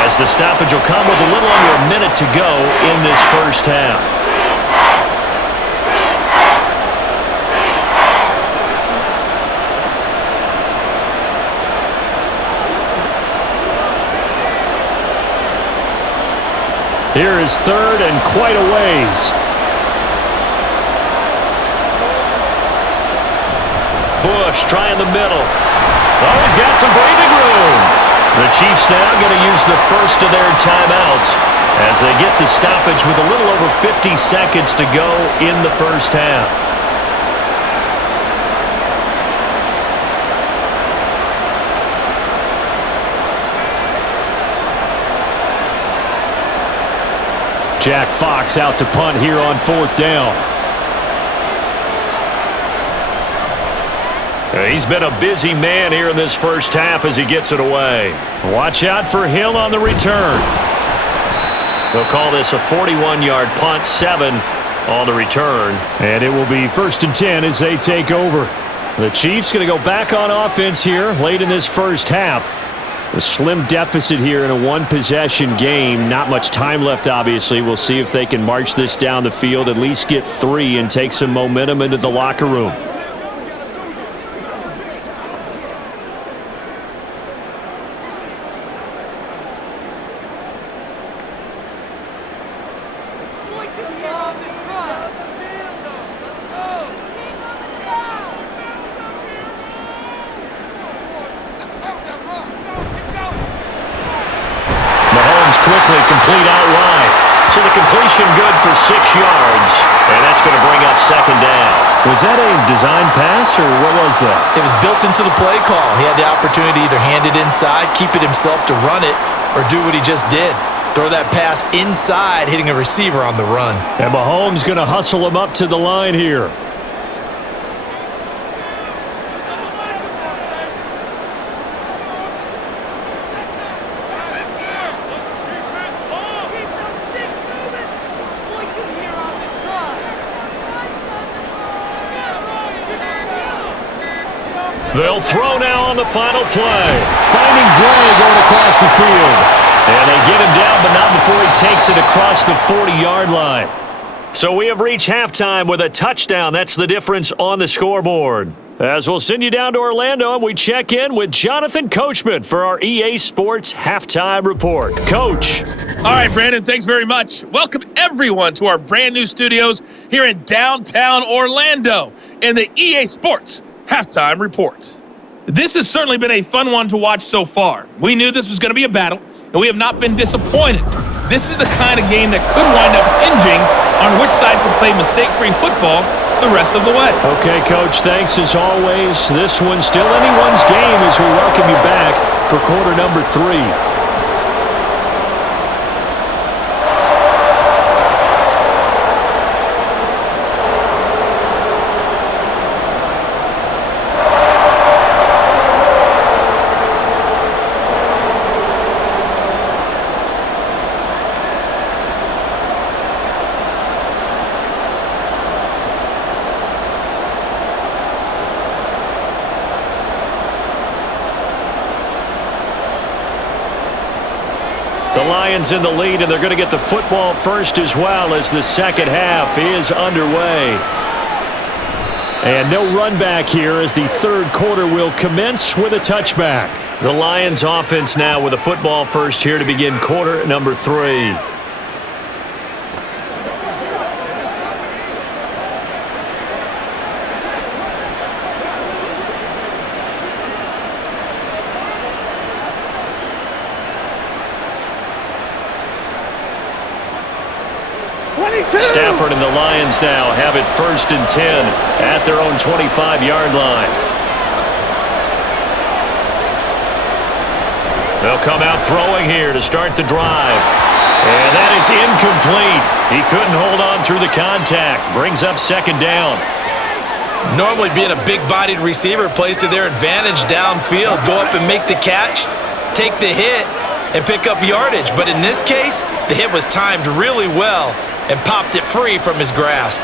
as the stoppage will come with a little under a minute to go in this first half. Here is third and quite a ways. Bush trying the middle. Oh, he's got some breathing room. The Chiefs now going to use the first of their timeouts as they get the stoppage with a little over 50 seconds to go in the first half. Jack Fox out to punt here on 4th down. He's been a busy man here in this first half as he gets it away. Watch out for Hill on the return. They'll call this a 41-yard punt, 7 on the return. And it will be 1st and 10 as they take over. The Chiefs going to go back on offense here late in this first half. A slim deficit here in a one-possession game. Not much time left, obviously. We'll see if they can march this down the field, at least get 3 and take some momentum into the locker room. Quickly complete out wide. So the completion good for 6 yards. And that's going to bring up 2nd down. Was that a design pass or what was that? It was built into the play call. He had the opportunity to either hand it inside, keep it himself to run it, or do what he just did. Throw that pass inside, hitting a receiver on the run. And Mahomes going to hustle him up to the line here. They'll throw now on the final play. Finding Gray going across the field. And they get him down, but not before he takes it across the 40-yard line. So we have reached halftime with a touchdown. That's the difference on the scoreboard. As we'll send you down to Orlando, and we check in with Jonathan Coachman for our EA Sports Halftime Report. Coach. All right, Brandon, thanks very much. Welcome, everyone, to our brand new studios here in downtown Orlando in the EA Sports Halftime Report. This has certainly been a fun one to watch so far. We knew this was going to be a battle, and we have not been disappointed. This is the kind of game that could wind up hinging on which side can play mistake-free football the rest of the way. Okay, Coach, thanks as always. This one's still anyone's game as we welcome you back for quarter number 3. The Lions in the lead, and they're going to get the football first as well as the second half is underway. And no run back here as the third quarter will commence with a touchback. The Lions offense now with a football first here to begin quarter number 3. Stafford and the Lions now have it 1st and 10 at their own 25-yard line. They'll come out throwing here to start the drive. And that is incomplete. He couldn't hold on through the contact. Brings up 2nd down. Normally being a big-bodied receiver plays to their advantage downfield. Go up and make the catch, take the hit, and pick up yardage. But in this case, the hit was timed really well and popped it free from his grasp.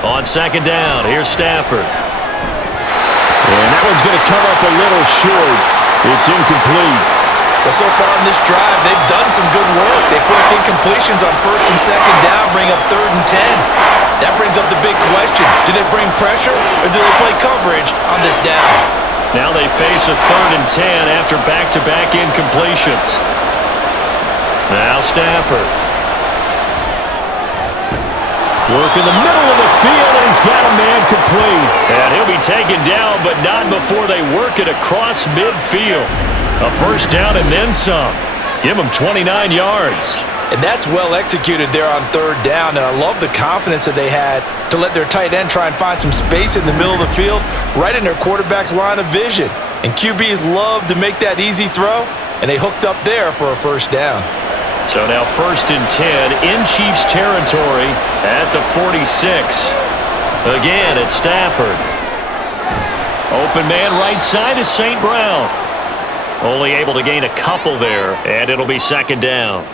On 2nd down, here's Stafford. And that one's going to come up a little short. It's incomplete. Well, so far in this drive, they've done some good work. They force incompletions on 1st and 2nd down, bring up 3rd and 10. That brings up the big question. Do they bring pressure or do they play coverage on this down? Now they face a 3rd and 10 after back-to-back incompletions. Now Stafford. Work in the middle of the field, and he's got a man complete. And he'll be taken down, but not before they work it across midfield. A 1st down and then some. Give him 29 yards. And that's well executed there on 3rd down, and I love the confidence that they had to let their tight end try and find some space in the middle of the field, right in their quarterback's line of vision. And QBs love to make that easy throw, and they hooked up there for a 1st down. So now 1st and 10 in Chiefs territory at the 46. Again, it's Stafford. Open man right side is St. Brown. Only able to gain a couple there, and it'll be 2nd down.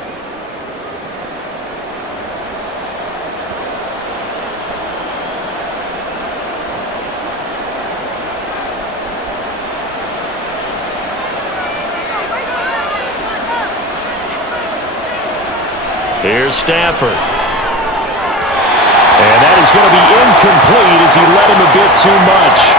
Here's Stafford. And that is going to be incomplete as he led him a bit too much.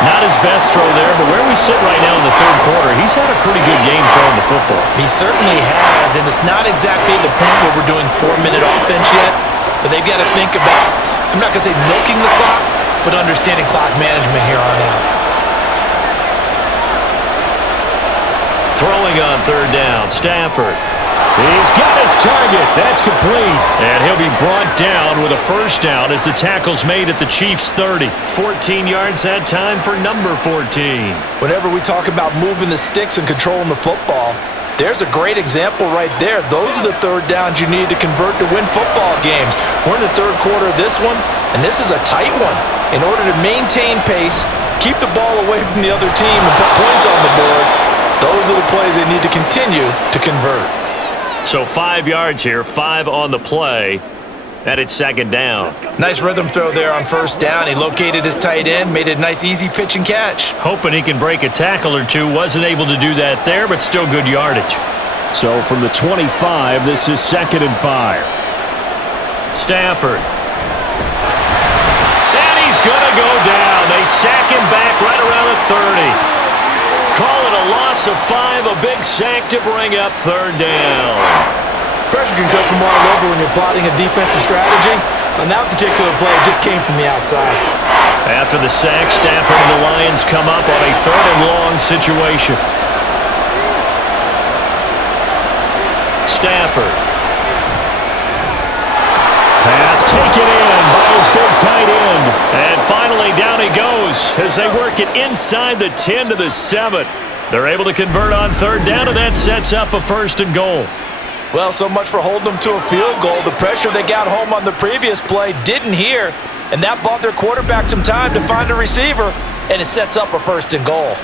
Not his best throw there, but where we sit right now in the 3rd quarter, he's had a pretty good game throwing the football. He certainly has, and it's not exactly at the point where we're doing 4-minute offense yet, but they've got to think about, I'm not going to say milking the clock, but understanding clock management here on out. Throwing on 3rd down, Stafford. He's got a his target. That's complete. And he'll be brought down with a first down as the tackle's made at the Chiefs' 30. 14 yards that time for number 14. Whenever we talk about moving the sticks and controlling the football, there's a great example right there. Those are the third downs you need to convert to win football games. We're in the third quarter of this one, and this is a tight one. In order to maintain pace, keep the ball away from the other team, and put points on the board, those are the plays they need to continue to convert. So 5 yards here, 5 on the play. And it's second down. Nice rhythm throw there on first down. He located his tight end, made it a nice easy pitch and catch. Hoping he can break a tackle or two. Wasn't able to do that there, but still good yardage. So from the 25, this is 2nd and 5. Stafford. And he's going to go down. They sack him back right around the 30. Call it a loss of 5, a big sack to bring up third down. Pressure can come from all over when you're plotting a defensive strategy. On that particular play, it just came from the outside. After the sack, Stafford and the Lions come up on a 3rd and long situation. Stafford. Pass taken in by his big tight end. And finally down he goes as they work it inside the 10 to the 7. They're able to convert on third down, and that sets up a 1st and goal. Well, so much for holding them to a field goal. The pressure they got home on the previous play didn't hear, and that bought their quarterback some time to find a receiver, and it sets up a 1st and goal.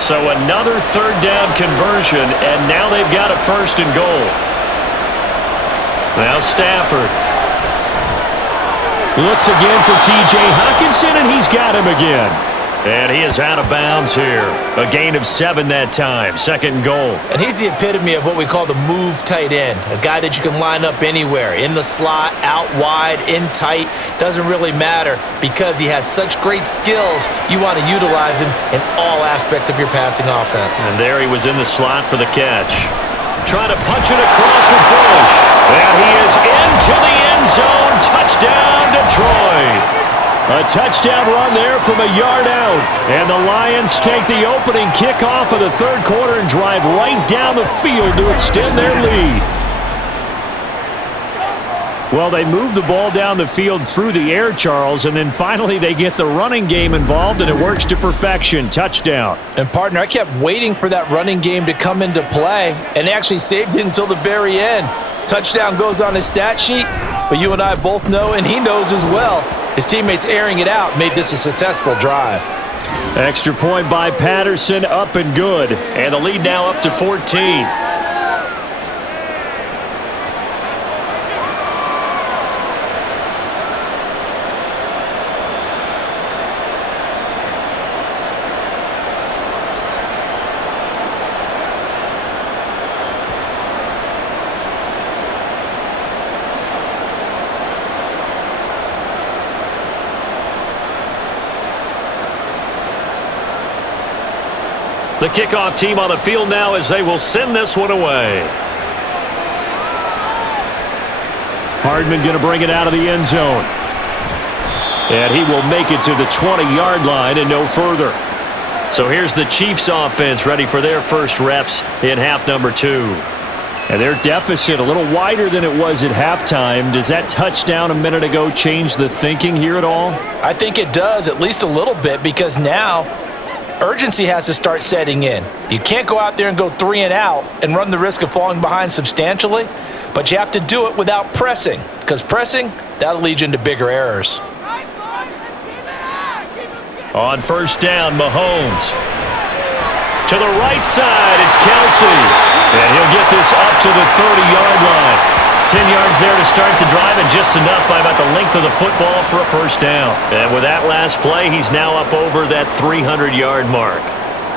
So another third down conversion, and now they've got a 1st and goal. Now Stafford. Looks again for T.J. Hockenson, and he's got him again. And he is out of bounds here. A gain of 7 that time. 2nd and goal. And he's the epitome of what we call the move tight end. A guy that you can line up anywhere. In the slot, out wide, in tight. Doesn't really matter because he has such great skills. You want to utilize him in all aspects of your passing offense. And there he was in the slot for the catch. Trying to punch it across with Bush. And he is into the end zone. Touchdown, Detroit. A touchdown run there from a yard out. And the Lions take the opening kickoff of the third quarter and drive right down the field to extend their lead. Well, they move the ball down the field through the air, Charles, and then finally they get the running game involved, and it works to perfection. Touchdown. And, partner, I kept waiting for that running game to come into play, and they actually saved it until the very end. Touchdown goes on his stat sheet, but you and I both know, and he knows as well, his teammates airing it out made this a successful drive. Extra point by Patterson, up and good. And the lead now up to 14. The kickoff team on the field now as they will send this one away. Hardman going to bring it out of the end zone. And he will make it to the 20-yard line and no further. So here's the Chiefs offense ready for their first reps in half number 2. And their deficit a little wider than it was at halftime. Does that touchdown a minute ago change the thinking here at all? I think it does, at least a little bit, because now urgency has to start setting in. You can't go out there and go 3 and out and run the risk of falling behind substantially, but you have to do it without pressing, because pressing, that'll lead you into bigger errors. On first down, Mahomes. To the right side, it's Kelsey. And he'll get this up to the 30-yard line. 10 yards there to start the drive, and just enough by about the length of the football for a first down. And with that last play, he's now up over that 300-yard mark.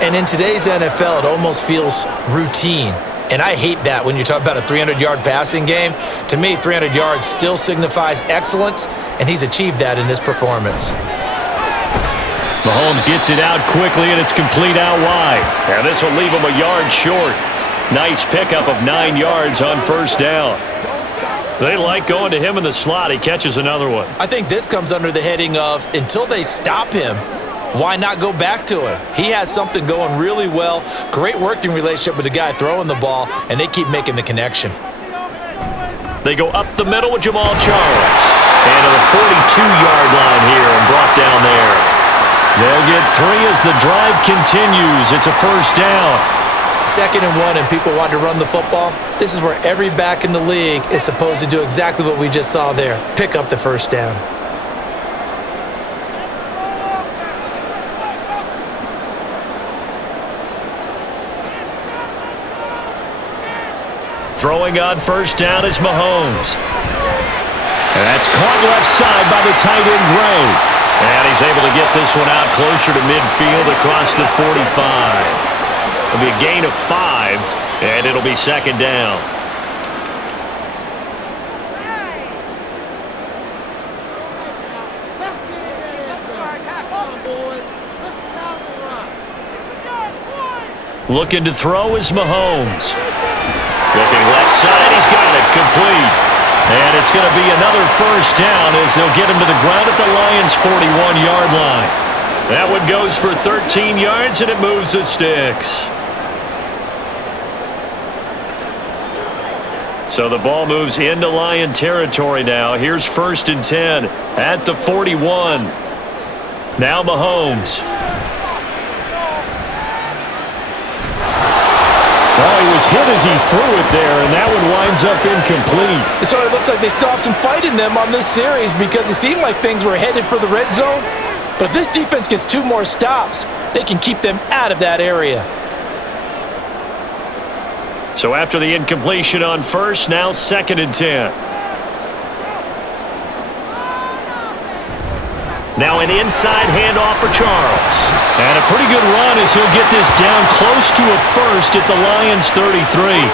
And in today's NFL, it almost feels routine. And I hate that when you talk about a 300-yard passing game. To me, 300 yards still signifies excellence, and he's achieved that in this performance. Mahomes gets it out quickly, and it's complete out wide. And this will leave him a yard short. Nice pickup of 9 yards on first down. They like going to him in the slot. He catches another one. I think this comes under the heading of, until they stop him, Why not go back to him? He has something going really well. Great working relationship with the guy throwing the ball, and they keep making the connection. They go up the middle with Jamal Charles. And to the 42-yard line here and brought down there. They'll get 3 as the drive continues. It's a first down. 2nd and 1 and people want to run the football. This is where every back in the league is supposed to do exactly what we just saw there. Pick up the first down. Throwing on first down is Mahomes. And that's caught left side by the tight end, Gray. And he's able to get this one out closer to midfield across the 45. It'll be a gain of 5, and it'll be 2nd down. Looking to throw is Mahomes. Looking left side, he's got it, complete. And it's going to be another first down as they'll get him to the ground at the Lions' 41-yard line. That one goes for 13 yards, and it moves the sticks. So the ball moves into Lion territory now. Here's 1st and 10 at the 41. Now Mahomes. Well, he was hit as he threw it there, and that one winds up incomplete. It sort of looks like they stopped some fight in them on this series because it seemed like things were headed for the red zone. But if this defense gets 2 more stops, they can keep them out of that area. So after the incompletion on first, now 2nd and 10. Now an inside handoff for Charles. And a pretty good run as he'll get this down close to a first at the Lions' 33.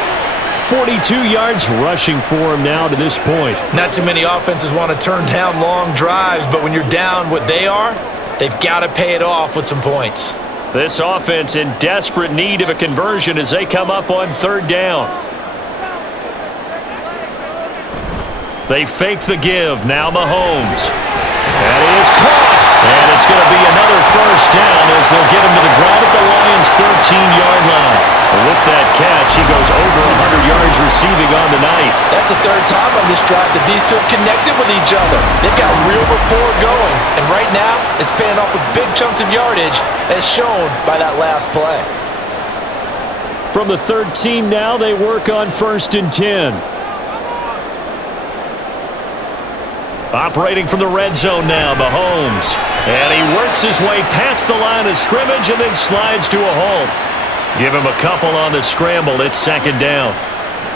42 yards rushing for him now to this point. Not too many offenses want to turn down long drives, but when you're down what they are, they've got to pay it off with some points. This offense in desperate need of a conversion as they come up on 3rd down. They fake the give. Now Mahomes. That is caught. And it's going to be another first down as they'll get him to the ground at the Lions' 13-yard line. With that catch, he goes over 100 yards receiving on the night. That's the 3rd time on this drive that these two have connected with each other. They've got real rapport going. And right now, it's paying off with big chunks of yardage as shown by that last play. From the 13 now, they work on 1st and 10. Operating from the red zone now, Mahomes. And he works his way past the line of scrimmage and then slides to a halt. Give him a couple on the scramble. It's 2nd down.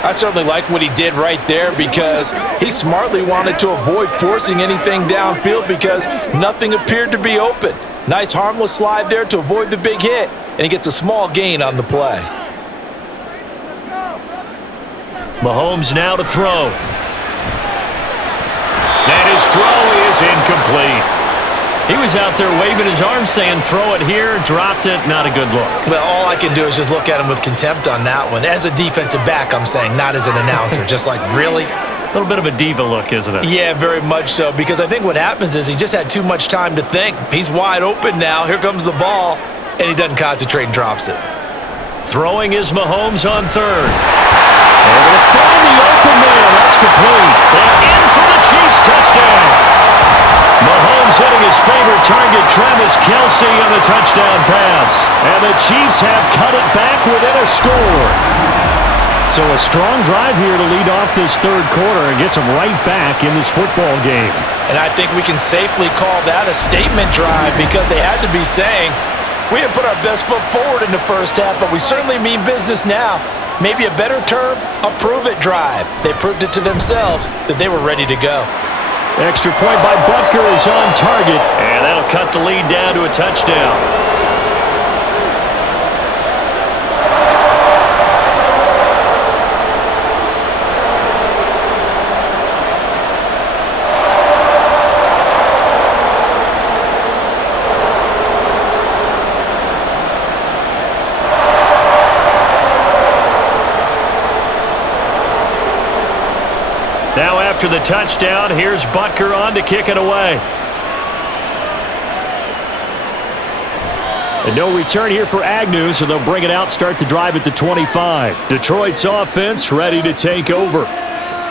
I certainly like what he did right there because he smartly wanted to avoid forcing anything downfield because nothing appeared to be open. Nice harmless slide there to avoid the big hit, and he gets a small gain on the play. Mahomes now to throw. And his throw is incomplete. He was out there waving his arms saying, throw it here, dropped it, not a good look. Well, all I can do is just look at him with contempt on that one. As a defensive back, I'm saying, not as an announcer. Just like, really? A little bit of a diva look, isn't it? Yeah, very much so, because I think what happens is he just had too much time to think. He's wide open now. Here comes the ball, and he doesn't concentrate and drops it. Throwing is Mahomes on 3rd. Able to find the open man. That's complete. And in for the Chiefs touchdown. Mahomes hitting his favorite target, Travis Kelce, on the touchdown pass. And the Chiefs have cut it back within a score. So a strong drive here to lead off this 3rd quarter and gets them right back in this football game. And I think we can safely call that a statement drive because they had to be saying, we didn't put our best foot forward in the first half, but we certainly mean business now. Maybe a better term, a prove-it drive. They proved it to themselves that they were ready to go. Extra point by Butker is on target. And that'll cut the lead down to a touchdown. Now after the touchdown, here's Butker on to kick it away. And no return here for Agnew, so they'll bring it out, start the drive at the 25. Detroit's offense ready to take over.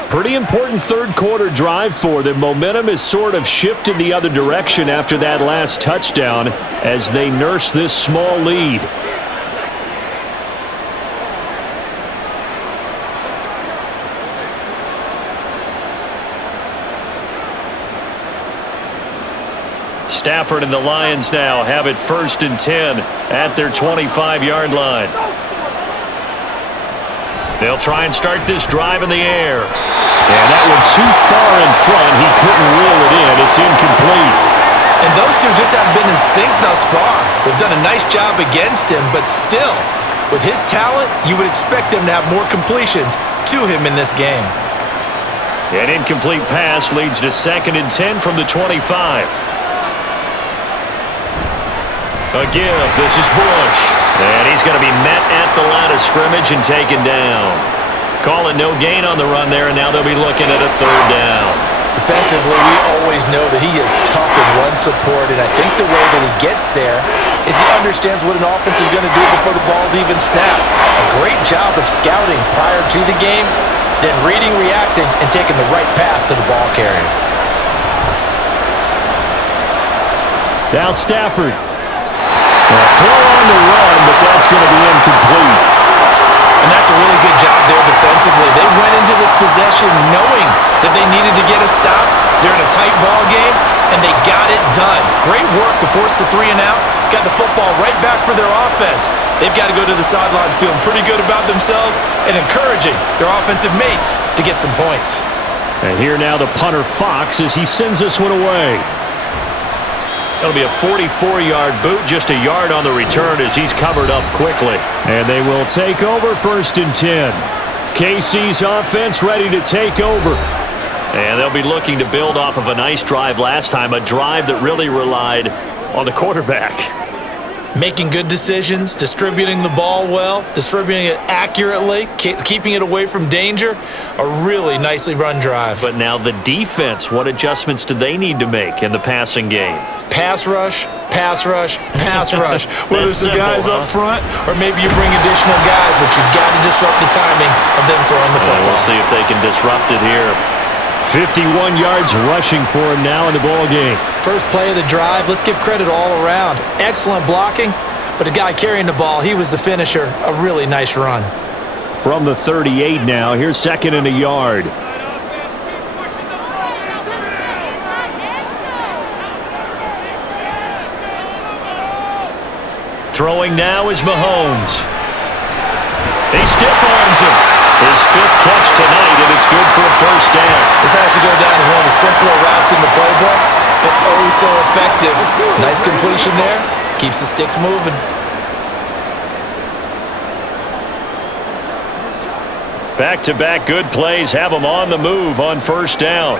Pretty important third quarter drive for them. Momentum is sort of shifted the other direction after that last touchdown as they nurse this small lead. Stafford and the Lions now have it 1st and 10 at their 25-yard line. They'll try and start this drive in the air. And that one too far in front. He couldn't reel it in. It's incomplete. And those two just haven't been in sync thus far. They've done a nice job against him, but still, with his talent, you would expect them to have more completions to him in this game. An incomplete pass leads to 2nd and 10 from the 25. A give. This is Bush. And he's going to be met at the line of scrimmage and taken down. Call it no gain on the run there, and now they'll be looking at a 3rd down. Defensively, we always know that he is tough in run support, and I think the way that he gets there is he understands what an offense is going to do before the ball's even snapped. A great job of scouting prior to the game, then reading, reacting, and taking the right path to the ball carrier. Now Stafford. A throw on the run, but that's going to be incomplete. And that's a really good job there defensively. They went into this possession knowing that they needed to get a stop. They're in a tight ball game, and they got it done. Great work to force the 3 and out. Got the football right back for their offense. They've got to go to the sidelines feeling pretty good about themselves and encouraging their offensive mates to get some points. And here now the punter Fox as he sends this one away. It'll be a 44-yard boot, just a yard on the return as he's covered up quickly. And they will take over 1st and 10. KC's offense ready to take over. And they'll be looking to build off of a nice drive last time, a drive that really relied on the quarterback. Making good decisions, distributing the ball well, distributing it accurately, keeping it away from danger. A really nicely run drive. But now the defense, what adjustments do they need to make in the passing game? Pass rush, pass rush, pass rush. Whether it's the guys up front or maybe you bring additional guys, but you've got to disrupt the timing of them throwing the football. We'll see if they can disrupt it here. 51 yards rushing for him now in the ball game. First play of the drive, let's give credit all around. Excellent blocking, but the guy carrying the ball, he was the finisher. A really nice run. From the 38 now, here's 2nd and a yard. Throwing now is Mahomes. He stiff-arms him. His 5th catch tonight, and it's good for a 1st down. This has to go down as one of the simpler routes in the playbook, but oh so effective. Nice completion there. Keeps the sticks moving. Back-to-back good plays have them on the move on 1st down.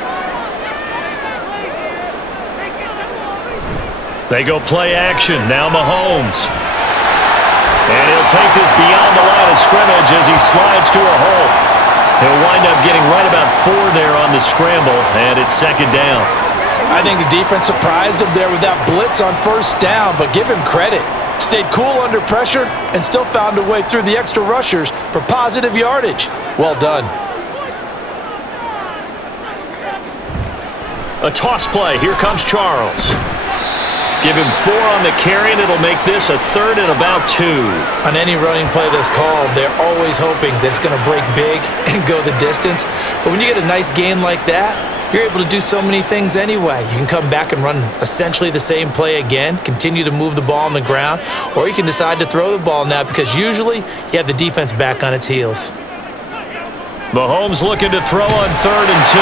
They go play action. Now Mahomes. And he'll take this beyond the line of scrimmage as he slides to a hole. He'll wind up getting right about 4 there on the scramble, and it's 2nd down. I think the defense surprised him there with that blitz on 1st down, but give him credit. Stayed cool under pressure and still found a way through the extra rushers for positive yardage. Well done. A toss play. Here comes Charles. Give him 4 on the carry, and it'll make this a 3rd and about 2. On any running play that's called, they're always hoping that it's going to break big and go the distance. But when you get a nice gain like that, you're able to do so many things anyway. You can come back and run essentially the same play again, continue to move the ball on the ground, or you can decide to throw the ball now because usually you have the defense back on its heels. Mahomes looking to throw on 3rd and 2.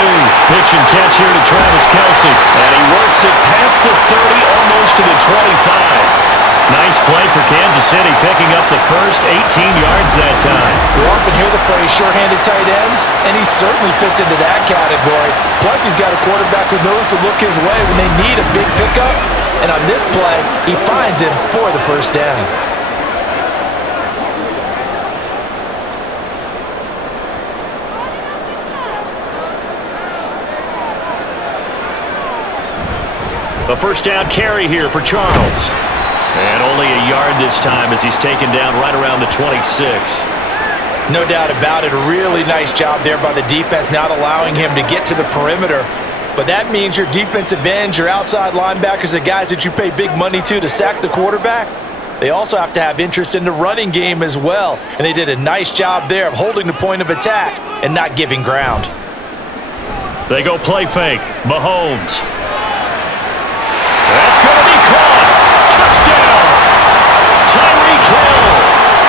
Pitch and catch here to Travis Kelce. And he works it past the 30, almost to the 25. Nice play for Kansas City, picking up the first 18 yards that time. We often hear the phrase sure-handed tight ends, and he certainly fits into that category. Plus, he's got a quarterback who knows to look his way when they need a big pickup. And on this play, he finds him for the 1st down. A 1st down carry here for Charles. And only a yard this time as he's taken down right around the 26. No doubt about it. A really nice job there by the defense, not allowing him to get to the perimeter. But that means your defensive ends, your outside linebackers, the guys that you pay big money to sack the quarterback, they also have to have interest in the running game as well. And they did a nice job there of holding the point of attack and not giving ground. They go play fake. Mahomes. That's going to be caught. Touchdown. Tyreek Hill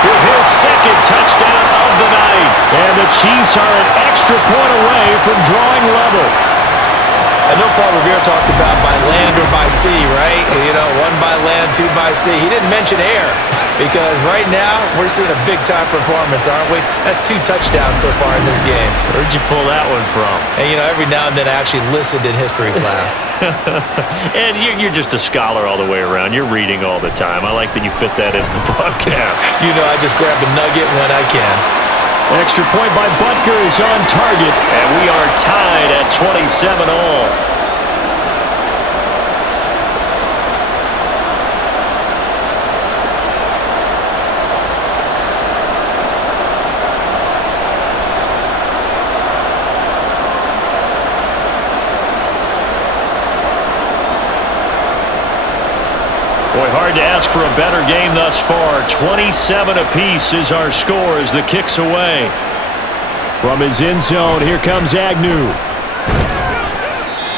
with his second touchdown of the night. And the Chiefs are an extra point away from drawing level. I know Paul Revere talked about by land or by sea, right? You know, one by land, two by sea. He didn't mention air because right now we're seeing a big-time performance, aren't we? That's 2 touchdowns so far in this game. Where'd you pull that one from? And, you know, every now and then I actually listened in history class. And you're just a scholar all the way around. You're reading all the time. I like that you fit that into the broadcast. You know, I just grab a nugget when I can. Extra point by Butker is on target. And we are tied at 27 all. Boy, hard to ask for a better game thus far. 27 apiece is our score as the kick's away. From his end zone, here comes Agnew.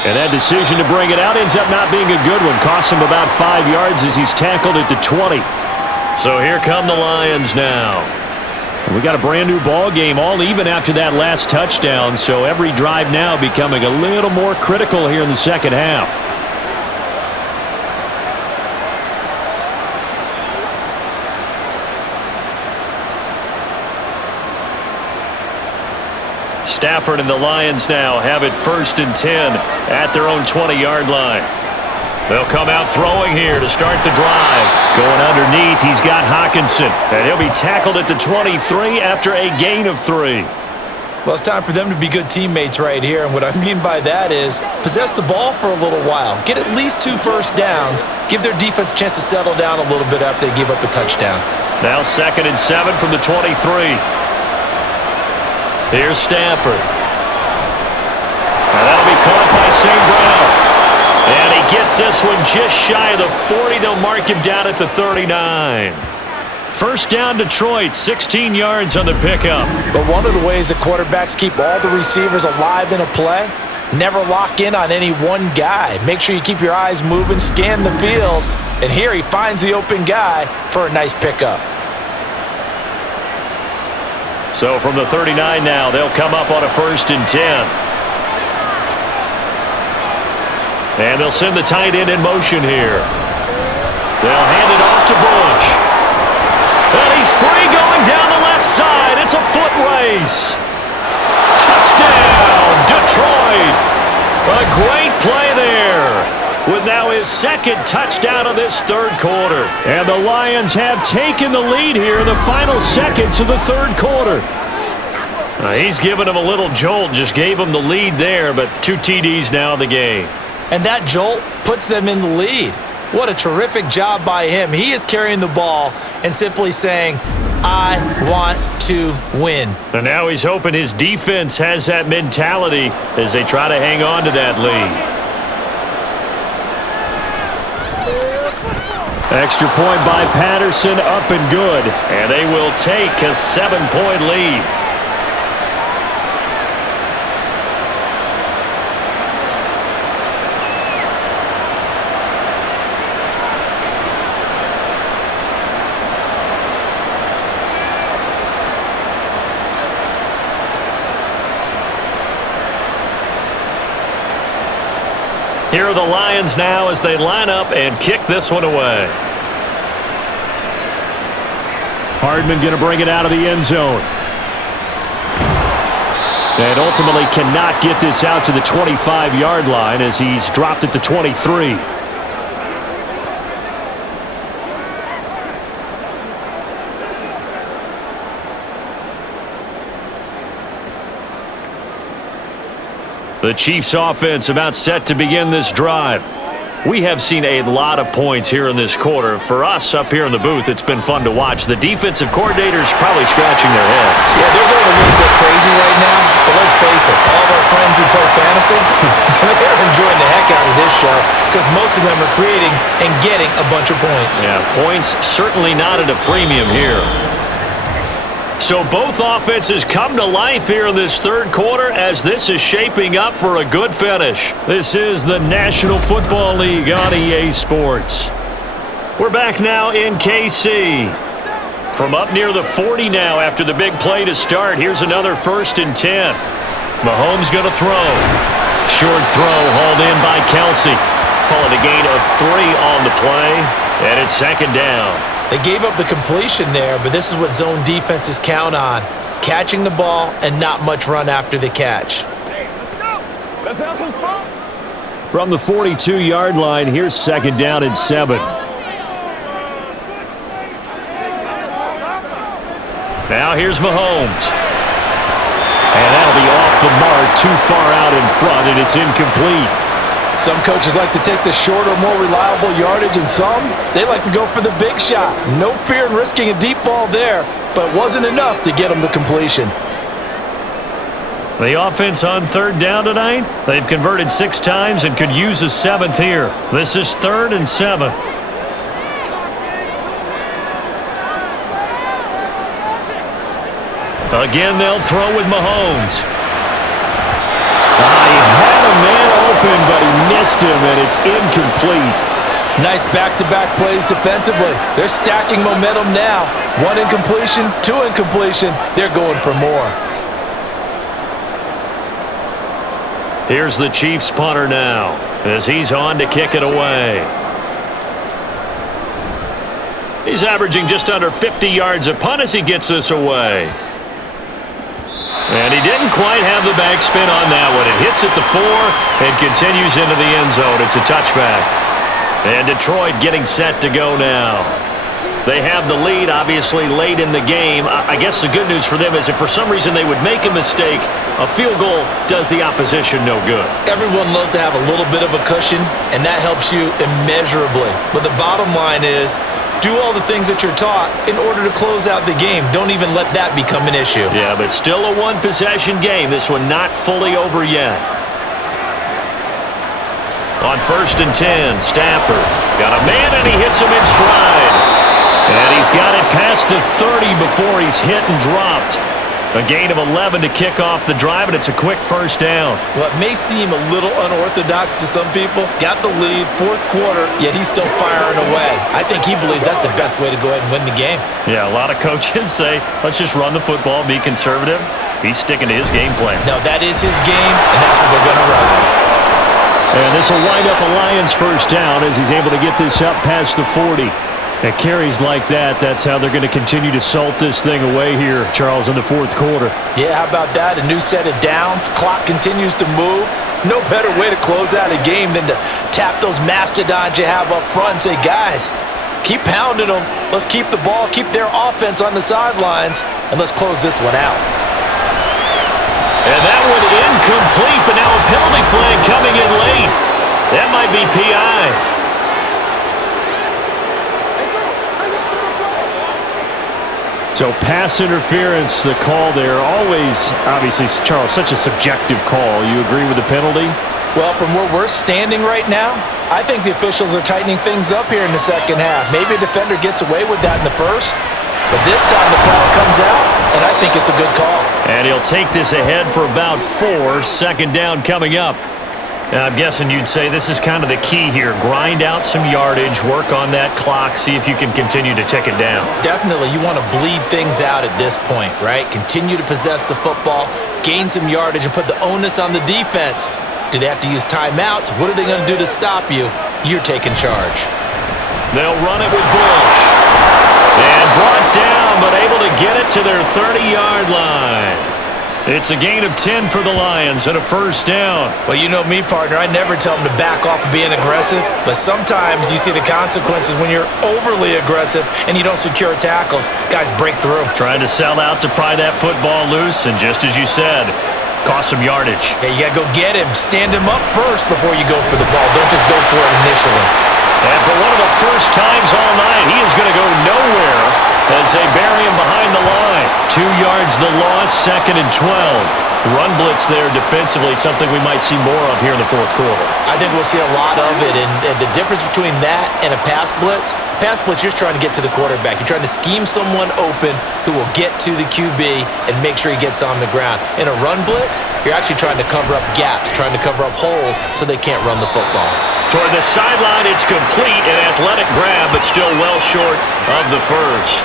And that decision to bring it out ends up not being a good one. Costs him about 5 yards as he's tackled at the 20. So here come the Lions now. And we got a brand new ball game, all even after that last touchdown. So every drive now becoming a little more critical here in the second half. Stafford and the Lions now have it 1st and 10 at their own 20-yard line. They'll come out throwing here to start the drive. Going underneath, he's got Hockenson. And he'll be tackled at the 23 after a gain of 3. Well, it's time for them to be good teammates right here. And what I mean by that is possess the ball for a little while. Get at least 2 first downs. Give their defense a chance to settle down a little bit after they give up a touchdown. Now 2nd and 7 from the 23. Here's Stafford. And that'll be caught by St. Brown. And he gets this one just shy of the 40. They'll mark him down at the 39. First down Detroit, 16 yards on the pickup. But one of the ways that quarterbacks keep all the receivers alive in a play, never lock in on any one guy. Make sure you keep your eyes moving, scan the field. And here he finds the open guy for a nice pickup. So from the 39 now, they'll come up on a 1st and 10. And they'll send the tight end in motion here. They'll hand it off to Bush. And he's free going down the left side. It's a foot race. Touchdown, Detroit. A great play there. With now his 2nd touchdown of this 3rd quarter. And the Lions have taken the lead here in the final seconds of the 3rd quarter. He's given him a little jolt, just gave him the lead there, but 2 TDs now in the game. And that jolt puts them in the lead. What a terrific job by him. He is carrying the ball and simply saying, I want to win. And now he's hoping his defense has that mentality as they try to hang on to that lead. Extra point by Patterson, up and good. And they will take a 7-point lead. Here are the Lions now as they line up and kick this one away. Hardman going to bring it out of the end zone. And ultimately cannot get this out to the 25-yard line as he's dropped at the 23. The Chiefs offense about set to begin this drive. We have seen a lot of points here in this quarter. For us up here in the booth, it's been fun to watch. The defensive coordinators probably scratching their heads. Yeah, they're going a little bit crazy right now, but let's face it, all of our friends who play fantasy, they're enjoying the heck out of this show because most of them are creating and getting a bunch of points. Yeah, points certainly not at a premium here. So both offenses come to life here in this third quarter as this is shaping up for a good finish. This is the National Football League on EA Sports. We're back now in KC. From up near the 40 now after the big play to start. Here's another 1st and 10. Mahomes going to throw. Short throw hauled in by Kelsey. Call it a gain of 3 on the play, and it's 2nd down. They gave up the completion there, but this is what zone defenses count on. Catching the ball and not much run after the catch. Hey, let's go. Let's have some fun. From the 42-yard line, here's 2nd down and 7. Now here's Mahomes. And that'll be off the mark, too far out in front, and it's incomplete. Some coaches like to take the shorter, more reliable yardage, and some, they like to go for the big shot. No fear in risking a deep ball there, but it wasn't enough to get them the completion. The offense on 3rd down tonight, they've converted 6 times and could use a 7th here. This is 3rd and 7. Again, they'll throw with Mahomes. He had a man open, but he missed him, and it's incomplete. Nice back-to-back plays defensively. They're stacking momentum now. 1 incompletion, 2 incompletion. They're going for more. Here's the Chiefs punter now as he's on to kick it away. He's averaging just under 50 yards a punt as he gets this away. And he didn't quite have the backspin on that one. It hits at the 4 and continues into the end zone. It's a touchback. And Detroit getting set to go now. They have the lead, obviously, late in the game. I guess the good news for them is if for some reason they would make a mistake, a field goal does the opposition no good. Everyone loves to have a little bit of a cushion, and that helps you immeasurably. But the bottom line is, do all the things that you're taught in order to close out the game. Don't even let that become an issue. Yeah, but still a one-possession game. This one not fully over yet. On 1st and 10, Stafford got a man, and he hits him in stride. And he's got it past the 30 before he's hit and dropped. A gain of 11 to kick off the drive, and it's a quick 1st down. Well, it may seem a little unorthodox to some people. Got the lead, 4th quarter, yet he's still firing away. I think he believes that's the best way to go ahead and win the game. Yeah, a lot of coaches say, let's just run the football, be conservative. He's sticking to his game plan. No, that is his game, and that's what they're going to ride. And this will wind up a Lions 1st down as he's able to get this up past the 40. At carries like that, that's how they're going to continue to salt this thing away here, Charles, in the 4th quarter. Yeah, how about that? A new set of downs. Clock continues to move. No better way to close out a game than to tap those mastodons you have up front and say, guys, keep pounding them. Let's keep the ball, keep their offense on the sidelines, and let's close this one out. And that one incomplete, but now a penalty flag coming in late. That might be PI. So pass interference, the call there, always, obviously, Charles, such a subjective call. You agree with the penalty? Well, from where we're standing right now, I think the officials are tightening things up here in the 2nd half. Maybe a defender gets away with that in the 1st, but this time the foul comes out, and I think it's a good call. And he'll take this ahead for about 4, 2nd down coming up. Now, I'm guessing you'd say this is kind of the key here. Grind out some yardage, work on that clock, see if you can continue to tick it down. Definitely, you want to bleed things out at this point, right? Continue to possess the football, gain some yardage, and put the onus on the defense. Do they have to use timeouts? What are they going to do to stop you? You're taking charge. They'll run it with Bush. And brought down, but able to get it to their 30-yard line. It's a gain of 10 for the Lions and a 1st down. Well, you know me, partner. I never tell them to back off of being aggressive, but sometimes you see the consequences when you're overly aggressive and you don't secure tackles. Guys break through. Trying to sell out to pry that football loose, and just as you said, Cost some yardage. Yeah, you got to go get him. Stand him up first before you go for the ball. Don't just go for it initially. And for one of the first times all night, he is going to go nowhere as they bury him behind the line. 2 yards the loss, 2nd and 12. Run blitz there defensively, something we might see more of here in the fourth quarter. I think we'll see a lot of it, and the difference between that and a pass blitz, you're just trying to get to the quarterback. You're trying to scheme someone open who will get to the QB and make sure he gets on the ground. In a run blitz, you're actually trying to cover up gaps, trying to cover up holes so they can't run the football. Toward the sideline, it's complete, an athletic grab, but still well short of the first.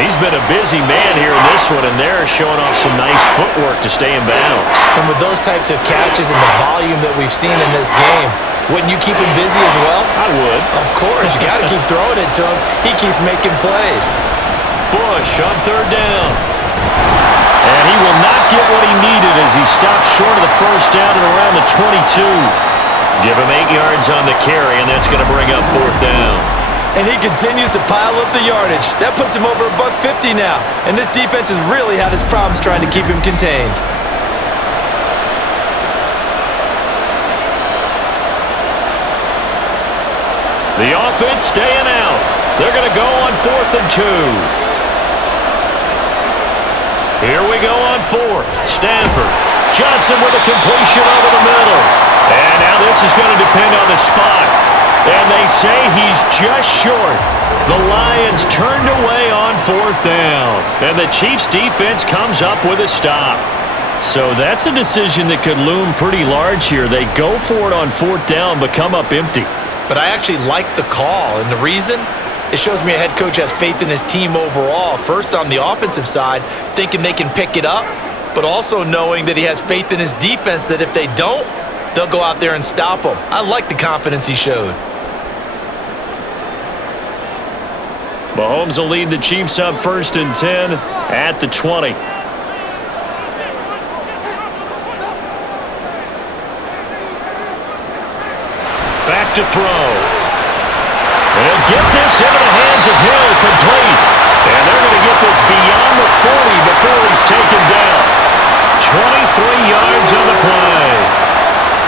He's been a busy man here in this one, and they're showing off some nice footwork to stay in bounds. And with those types of catches and the volume that we've seen in this game, wouldn't you keep him busy as well? I would. Of course. You got to keep throwing it to him. He keeps making plays. Bush on 3rd down. And he will not get what he needed as he stops short of the first down at around the 22. Give him 8 yards on the carry, and that's going to bring up 4th down. And he continues to pile up the yardage. That puts him over $150 now. And this defense has really had its problems trying to keep him contained. The offense staying out. They're going to go on 4th and 2. Here we go on 4th. Stanford. Johnson with a completion over the middle. And now this is going to depend on the spot. And they say he's just short. The Lions turned away on 4th down. And the Chiefs defense comes up with a stop. So that's a decision that could loom pretty large here. They go for it on 4th down, but come up empty. But I actually like the call. And the reason? It shows me a head coach has faith in his team overall. First on the offensive side, thinking they can pick it up, but also knowing that he has faith in his defense that if they don't, they'll go out there and stop him. I like the confidence he showed. Mahomes will lead the Chiefs up 1st and 10 at the 20. Back to throw. They'll get this into the hands of Hill, complete. And they're going to get this beyond the 40 before he's taken down. 23 yards on the play.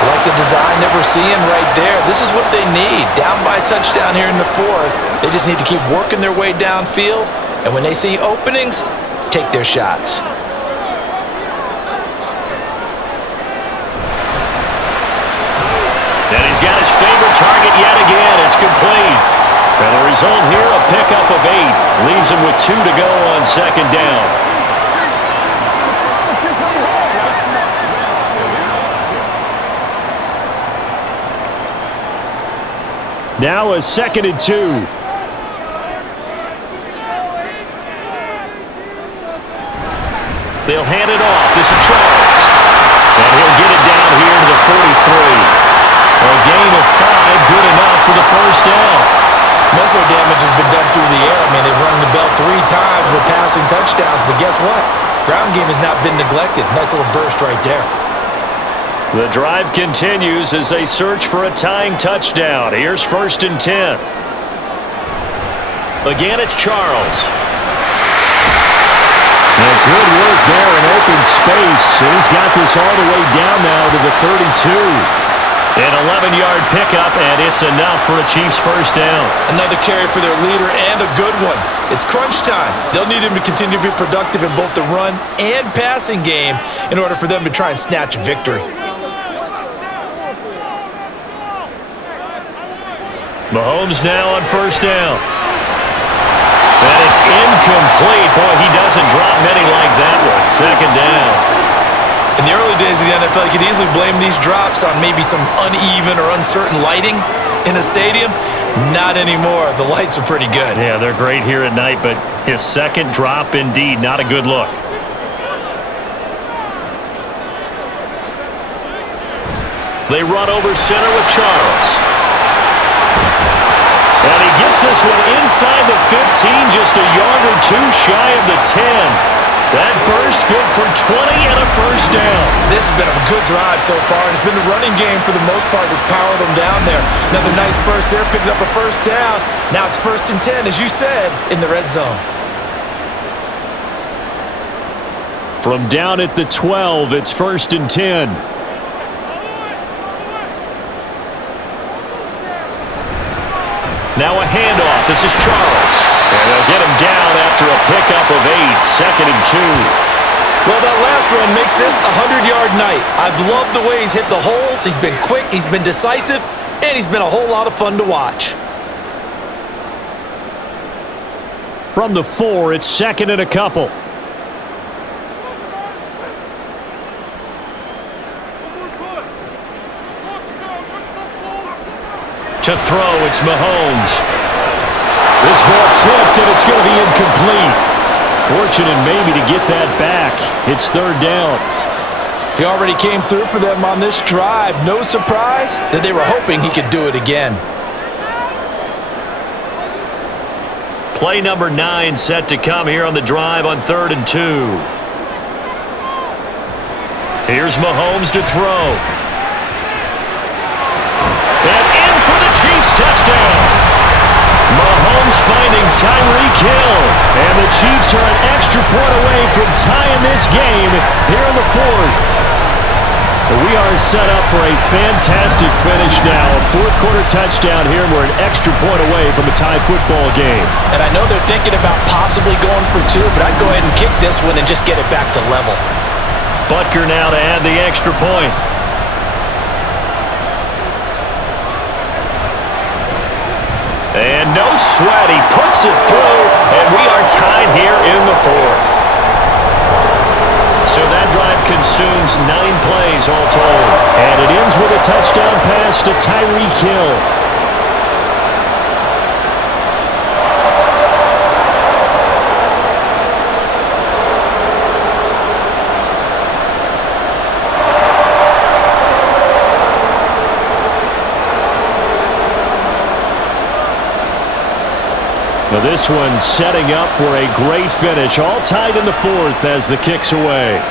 I like the design that we're seeing right there. This is what they need. Down by a touchdown here in the 4th. They just need to keep working their way downfield. And when they see openings, take their shots. And he's got his favorite target yet again. It's complete. And the result here, a pickup of 8. Leaves him with 2 to go on 2nd down. Now a 2nd and 2. They'll hand it off. This is Charles. And he'll get it down here to the 43. A gain of 5, good enough for the first down. Most of the damage has been done through the air. I mean, they've rung the bell 3 times with passing touchdowns, but guess what? Ground game has not been neglected. Nice little burst right there. The drive continues as they search for a tying touchdown. Here's 1st and 10. Again, it's Charles. And good work there in open space. And he's got this all the way down now to the 32. An 11-yard pickup, and it's enough for a Chiefs first down. Another carry for their leader, and a good one. It's crunch time. They'll need him to continue to be productive in both the run and passing game in order for them to try and snatch a victory. Mahomes now on 1st down. And it's incomplete. Boy, he doesn't drop many like that one. 2nd down. In the early days of the NFL, you could easily blame these drops on maybe some uneven or uncertain lighting in a stadium. Not anymore. The lights are pretty good. Yeah, they're great here at night, but his 2nd drop, indeed, not a good look. They run over center with Charles. And he gets this one inside the 15, just a yard or 2 shy of the 10. That burst good for 20 and a first down. This has been a good drive so far. It's been the running game for the most part that's powered them down there. Another nice burst there, picking up a first down. Now it's 1st and 10, as you said, in the red zone. From down at the 12, it's 1st and 10. Now a handoff. This is Charles. And they'll get him down after a pickup of 8, 2nd and 2. Well, that last run makes this a 100-yard night. I've loved the way he's hit the holes. He's been quick, he's been decisive, and he's been a whole lot of fun to watch. From the 4, it's 2nd and a couple. To throw, it's Mahomes. This ball tipped, and it's going to be incomplete. Fortunate maybe to get that back. It's 3rd down. He already came through for them on this drive. No surprise that they were hoping he could do it again. Play number 9 set to come here on the drive on 3rd and 2. Here's Mahomes to throw. And in for the Chiefs touchdown. Mahomes finding Tyreek Hill. And the Chiefs are an extra point away from tying this game here in the 4th. We are set up for a fantastic finish now. A 4th quarter touchdown here. We're an extra point away from a tie football game. And I know they're thinking about possibly going for 2, but I'd go ahead and kick this one and just get it back to level. Butker now to add the extra point. And no sweat, he puts it through, and we are tied here in the 4th. So that drive consumes 9 plays all told. And it ends with a touchdown pass to Tyreek Hill. Now this one setting up for a great finish. All tied in the 4th as the kick's away.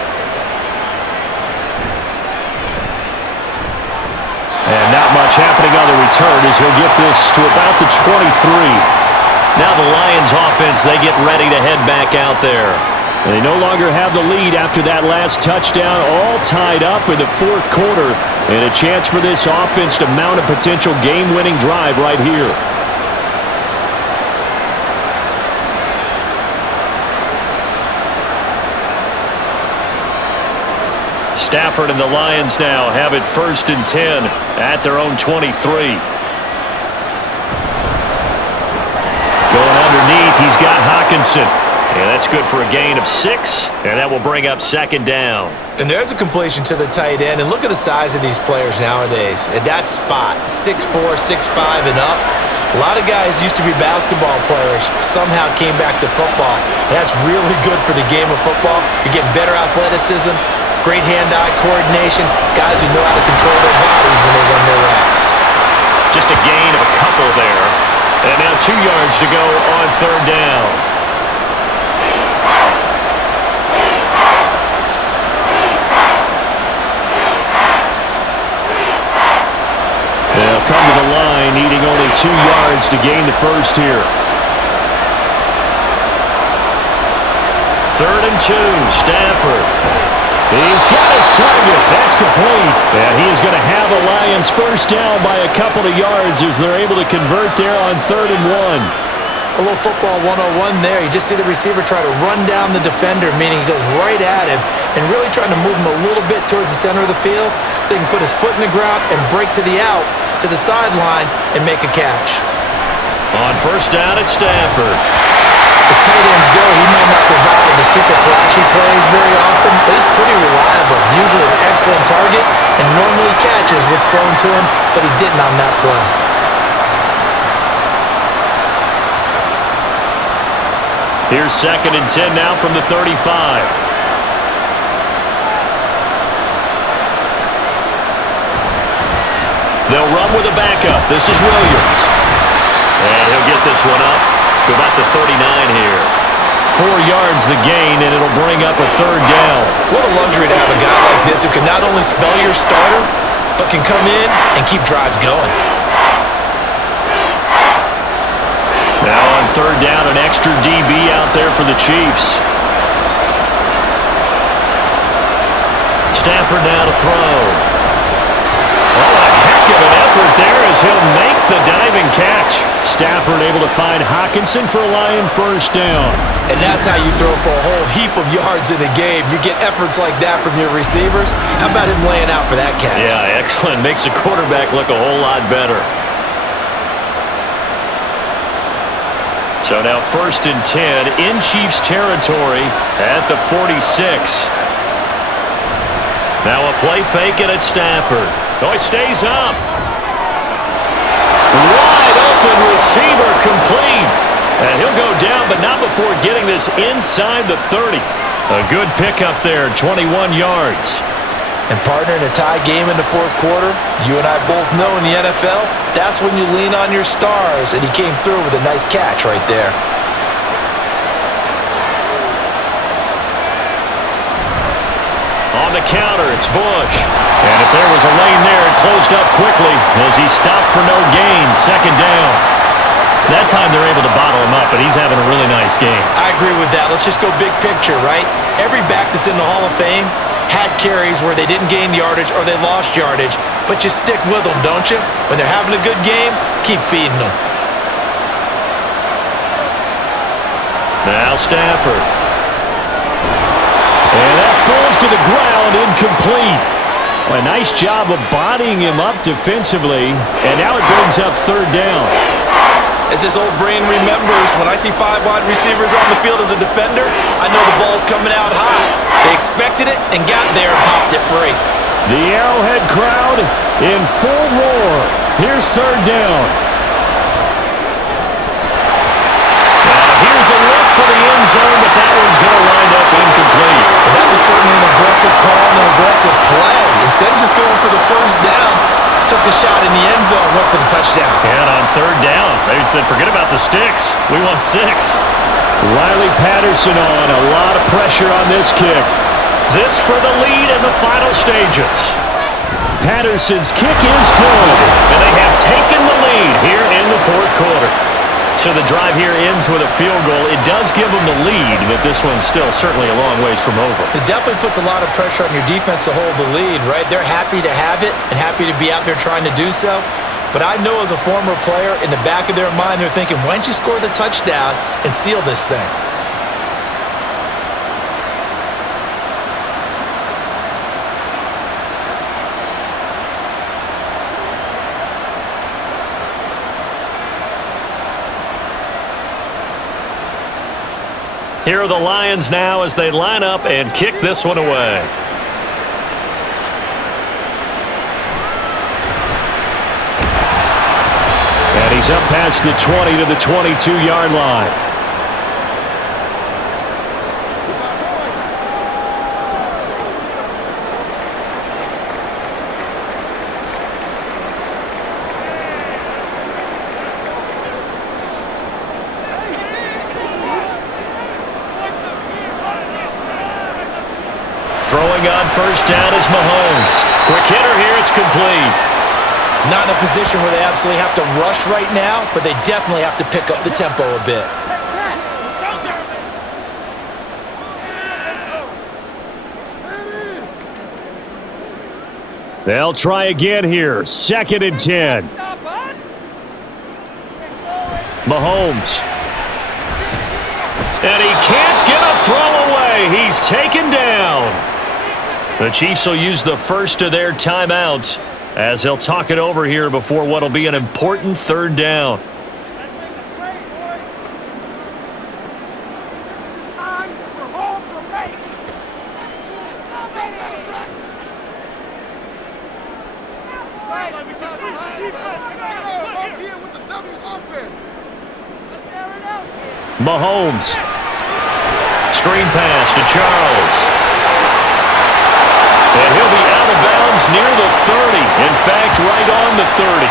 And not much happening on the return as he'll get this to about the 23. Now the Lions offense, they get ready to head back out there. They no longer have the lead after that last touchdown. All tied up in the 4th quarter. And a chance for this offense to mount a potential game-winning drive right here. Stafford and the Lions now have it 1st and 10 at their own 23. Going underneath, he's got Hockenson. And that's good for a gain of 6, and that will bring up 2nd down. And there's a completion to the tight end, and look at the size of these players nowadays. At that spot, 6'4", 6'5", and up. A lot of guys used to be basketball players, somehow came back to football. And that's really good for the game of football. You're getting better athleticism, great hand-eye coordination, guys who know how to control their bodies when they run their routes. Just a gain of a couple there. And now 2 yards to go on 3rd down. They'll come to the line, needing only 2 yards to gain the 1st here. 3rd and 2, Stafford. He's got his target. That's complete. And he is going to have the Lions 1st down by a couple of yards as they're able to convert there on 3rd and 1. A little football 101 there. You just see the receiver try to run down the defender, meaning he goes right at him and really trying to move him a little bit towards the center of the field so he can put his foot in the ground and break to the out, to the sideline, and make a catch. On 1st down, it's Stafford. As tight ends go, he might not provide the super flashy plays very often, but he's pretty reliable. Usually an excellent target and normally catches what's thrown to him, but he didn't on that play. Here's 2nd and 10 now from the 35. They'll run with a backup. This is Williams. And he'll get this one up to about the 39 here. 4 yards the gain, and it'll bring up a 3rd down. What a luxury to have a guy like this who can not only spell your starter, but can come in and keep drives going. Now on 3rd down, an extra DB out there for the Chiefs. Stafford now to throw. Oh, a heck of an effort there as he'll make the diving catch. Stafford able to find Hockenson for a Lion first down. And that's how you throw for a whole heap of yards in a game. You get efforts like that from your receivers. How about him laying out for that catch? Yeah, excellent. Makes the quarterback look a whole lot better. So now 1st and 10 in Chiefs territory at the 46. Now a play fake and it's Stafford. Oh, he stays up. Wide open receiver complete. And he'll go down, but not before getting this inside the 30. A good pickup there, 21 yards. And partner, in a tie game in the 4th quarter, you and I both know in the NFL, that's when you lean on your stars. And he came through with a nice catch right there. On the counter, it's Bush. And if there was a lane there, it closed up quickly as he stopped for no gain. 2nd down. That time they're able to bottle him up, but he's having a really nice game. I agree with that. Let's just go big picture, right? Every back that's in the Hall of Fame had carries where they didn't gain yardage or they lost yardage, but you stick with them, don't you? When they're having a good game, keep feeding them. Now Stafford. And that falls to the ground, incomplete. A nice job of bodying him up defensively, and now it brings up 3rd down. As his old brain remembers, when I see 5 wide receivers on the field as a defender, I know the ball's coming out high. They expected it and got there and popped it free. The Arrowhead crowd in full roar. Here's 3rd down. Here's a look for the end zone, but that one's going to wind up incomplete. That was certainly an aggressive call and an aggressive play. Instead of just going for the 1st down, took the shot in the end zone, went for the touchdown. And on 3rd down, they said, forget about the sticks. We want 6. Riley Patterson on. A lot of pressure on this kick. This for the lead in the final stages. Patterson's kick is good. And they have taken the lead here in the 4th quarter. So the drive here ends with a field goal. It does give them the lead, but this one's still certainly a long ways from over. It definitely puts a lot of pressure on your defense to hold the lead, right? They're happy to have it and happy to be out there trying to do so. But I know as a former player, in the back of their mind, they're thinking, why don't you score the touchdown and seal this thing? Here are the Lions now as they line up and kick this one away. And he's up past the 20 to the 22-yard line. Throwing on 1st down is Mahomes. Quick hitter here, it's complete. Not in a position where they absolutely have to rush right now, but they definitely have to pick up the tempo a bit. They'll try again here. 2nd and 10. Mahomes. And he can't get a throw away. He's taken down. The Chiefs will use the first of their timeouts as they'll talk it over here before what will be an important 3rd down. Mahomes. Screen pass to Charles. And he'll be out of bounds near the 30. In fact, right on the 30.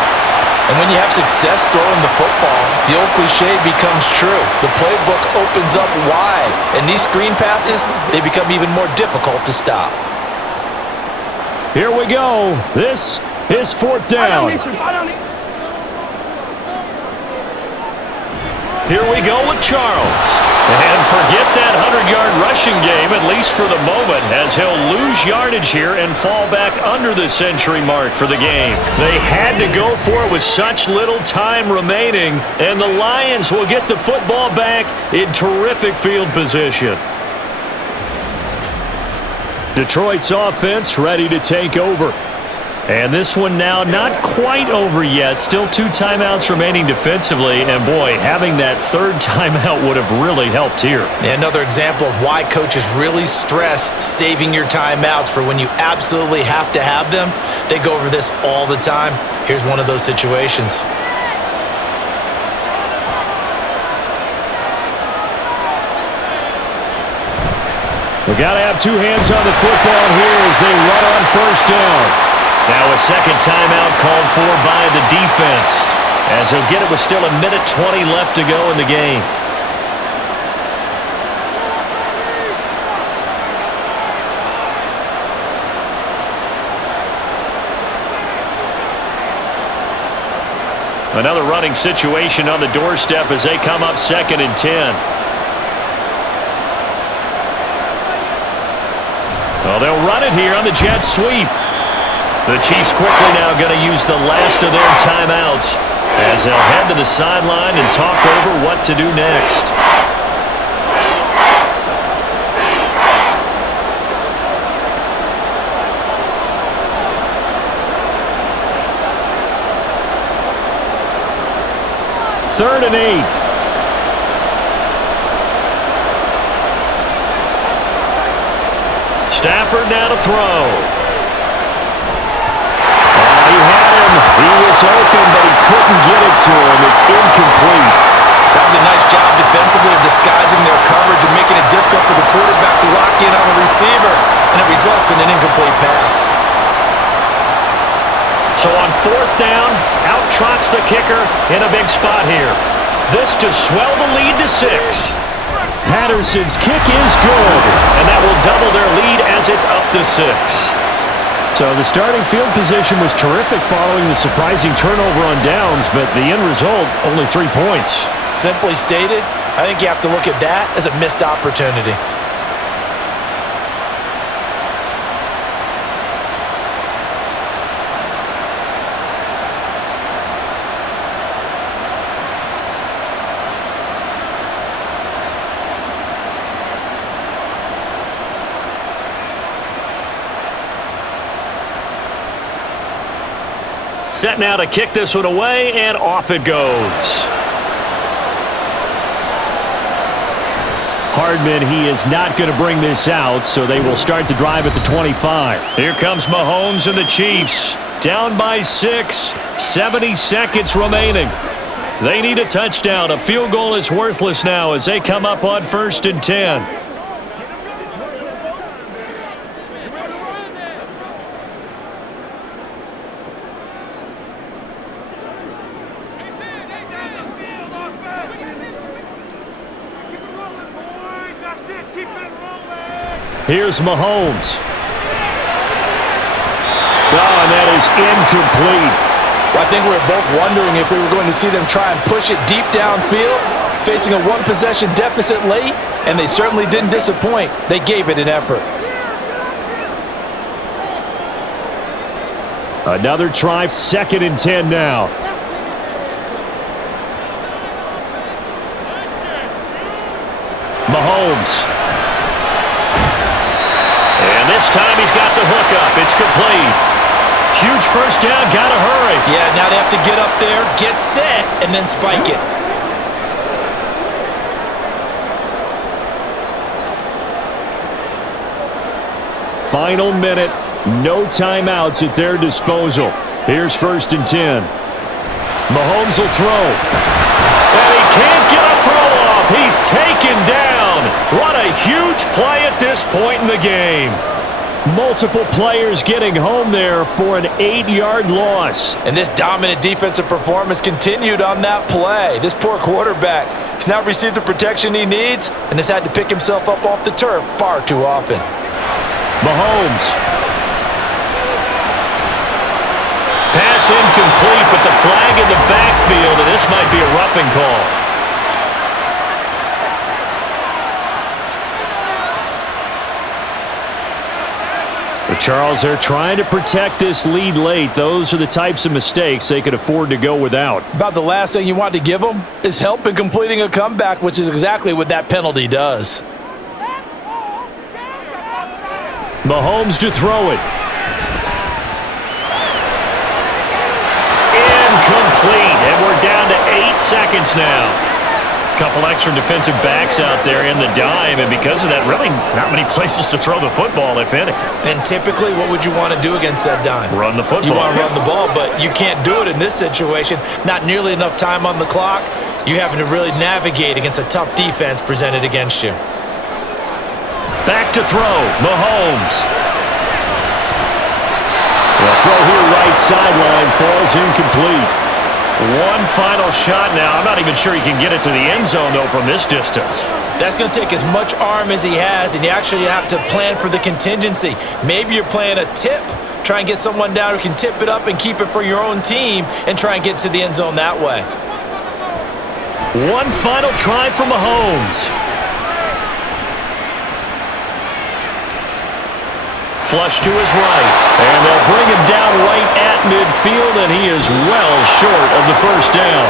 And when you have success throwing the football, the old cliche becomes true. The playbook opens up wide. And these screen passes, they become even more difficult to stop. Here we go. This is 4th down. Here we go with Charles. And forget that 100-yard rushing game, at least for the moment, as he'll lose yardage here and fall back under the century mark for the game. They had to go for it with such little time remaining, and the Lions will get the football back in terrific field position. Detroit's offense ready to take over. And this one now not quite over yet. Still 2 timeouts remaining defensively. And, boy, having that third timeout would have really helped here. Another example of why coaches really stress saving your timeouts for when you absolutely have to have them. They go over this all the time. Here's one of those situations. We got to have 2 hands on the football here as they run on first down. Now a second timeout called for by the defense, as he'll get it with still 1:20 left to go in the game. Another running situation on the doorstep as they come up 2nd and 10. Well, they'll run it here on the jet sweep. The Chiefs quickly now going to use the last of their timeouts as they'll head to the sideline and talk over what to do next. Third and 8. Stafford now to throw. He had him. He was open, but he couldn't get it to him. It's incomplete. That was a nice job defensively of disguising their coverage and making it difficult for the quarterback to lock in on the receiver, and it results in an incomplete pass. So on 4th down, out trots the kicker in a big spot here. This to swell the lead to 6. Patterson's kick is good. And that will double their lead as it's up to 6. So the starting field position was terrific following the surprising turnover on downs, but the end result, only 3 points. Simply stated, I think you have to look at that as a missed opportunity. Set now to kick this one away, and off it goes. Hardman, he is not going to bring this out, so they will start the drive at the 25. Here comes Mahomes and the Chiefs. Down by 6, 70 seconds remaining. They need a touchdown. A field goal is worthless now as they come up on 1st and 10. Here's Mahomes. Oh, and that is incomplete. Well, I think we were both wondering if we were going to see them try and push it deep downfield, facing a 1-possession deficit late, and they certainly didn't disappoint. They gave it an effort. Another try, 2nd and 10 now. Mahomes. And this time he's got the hook up. It's complete. Huge first down. Got to hurry. Yeah, now they have to get up there, get set, and then spike it. Final minute. No timeouts at their disposal. Here's 1st and 10. Mahomes will throw. And he can't get a throw off. He's taken down. What a huge play at this point in the game. Multiple players getting home there for an 8-yard loss. And this dominant defensive performance continued on that play. This poor quarterback has not received the protection he needs and has had to pick himself up off the turf far too often. Mahomes. Pass incomplete, but the flag in the backfield, and this might be a roughing call. But Charles, they're trying to protect this lead late. Those are the types of mistakes they could afford to go without. About the last thing you want to give them is help in completing a comeback, which is exactly what that penalty does. Mahomes to throw it. Incomplete, and we're down to 8 seconds now. Couple extra defensive backs out there in the dime, and because of that, really not many places to throw the football, if any. And typically, what would you want to do against that dime? Run the football. You want to run the ball, but you can't do it in this situation. Not nearly enough time on the clock. You're having to really navigate against a tough defense presented against you. Back to throw, Mahomes. The throw here right sideline falls incomplete. One final shot now. I'm not even sure he can get it to the end zone, though, from this distance. That's going to take as much arm as he has, and you actually have to plan for the contingency. Maybe you're playing a tip. Try and get someone down who can tip it up and keep it for your own team and try and get to the end zone that way. One final try for Mahomes. Flush to his right, and they'll bring him down right at midfield, and he is well short of the first down.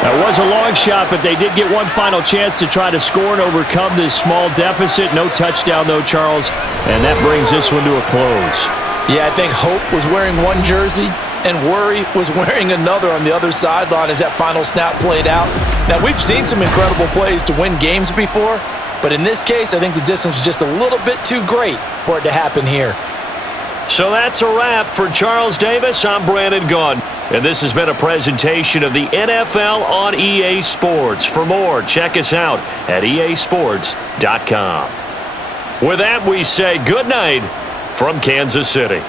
That was a long shot, but they did get one final chance to try to score and overcome this small deficit. No touchdown, though, Charles, and that brings this one to a close. Yeah, I think hope was wearing one jersey and worry was wearing another on the other sideline as that final snap played out. Now, we've seen some incredible plays to win games before, but in this case, I think the distance was just a little bit too great for it to happen here. So that's a wrap for Charles Davis. I'm Brandon Gunn, and this has been a presentation of the NFL on EA Sports. For more, check us out at easports.com. With that, we say good night from Kansas City.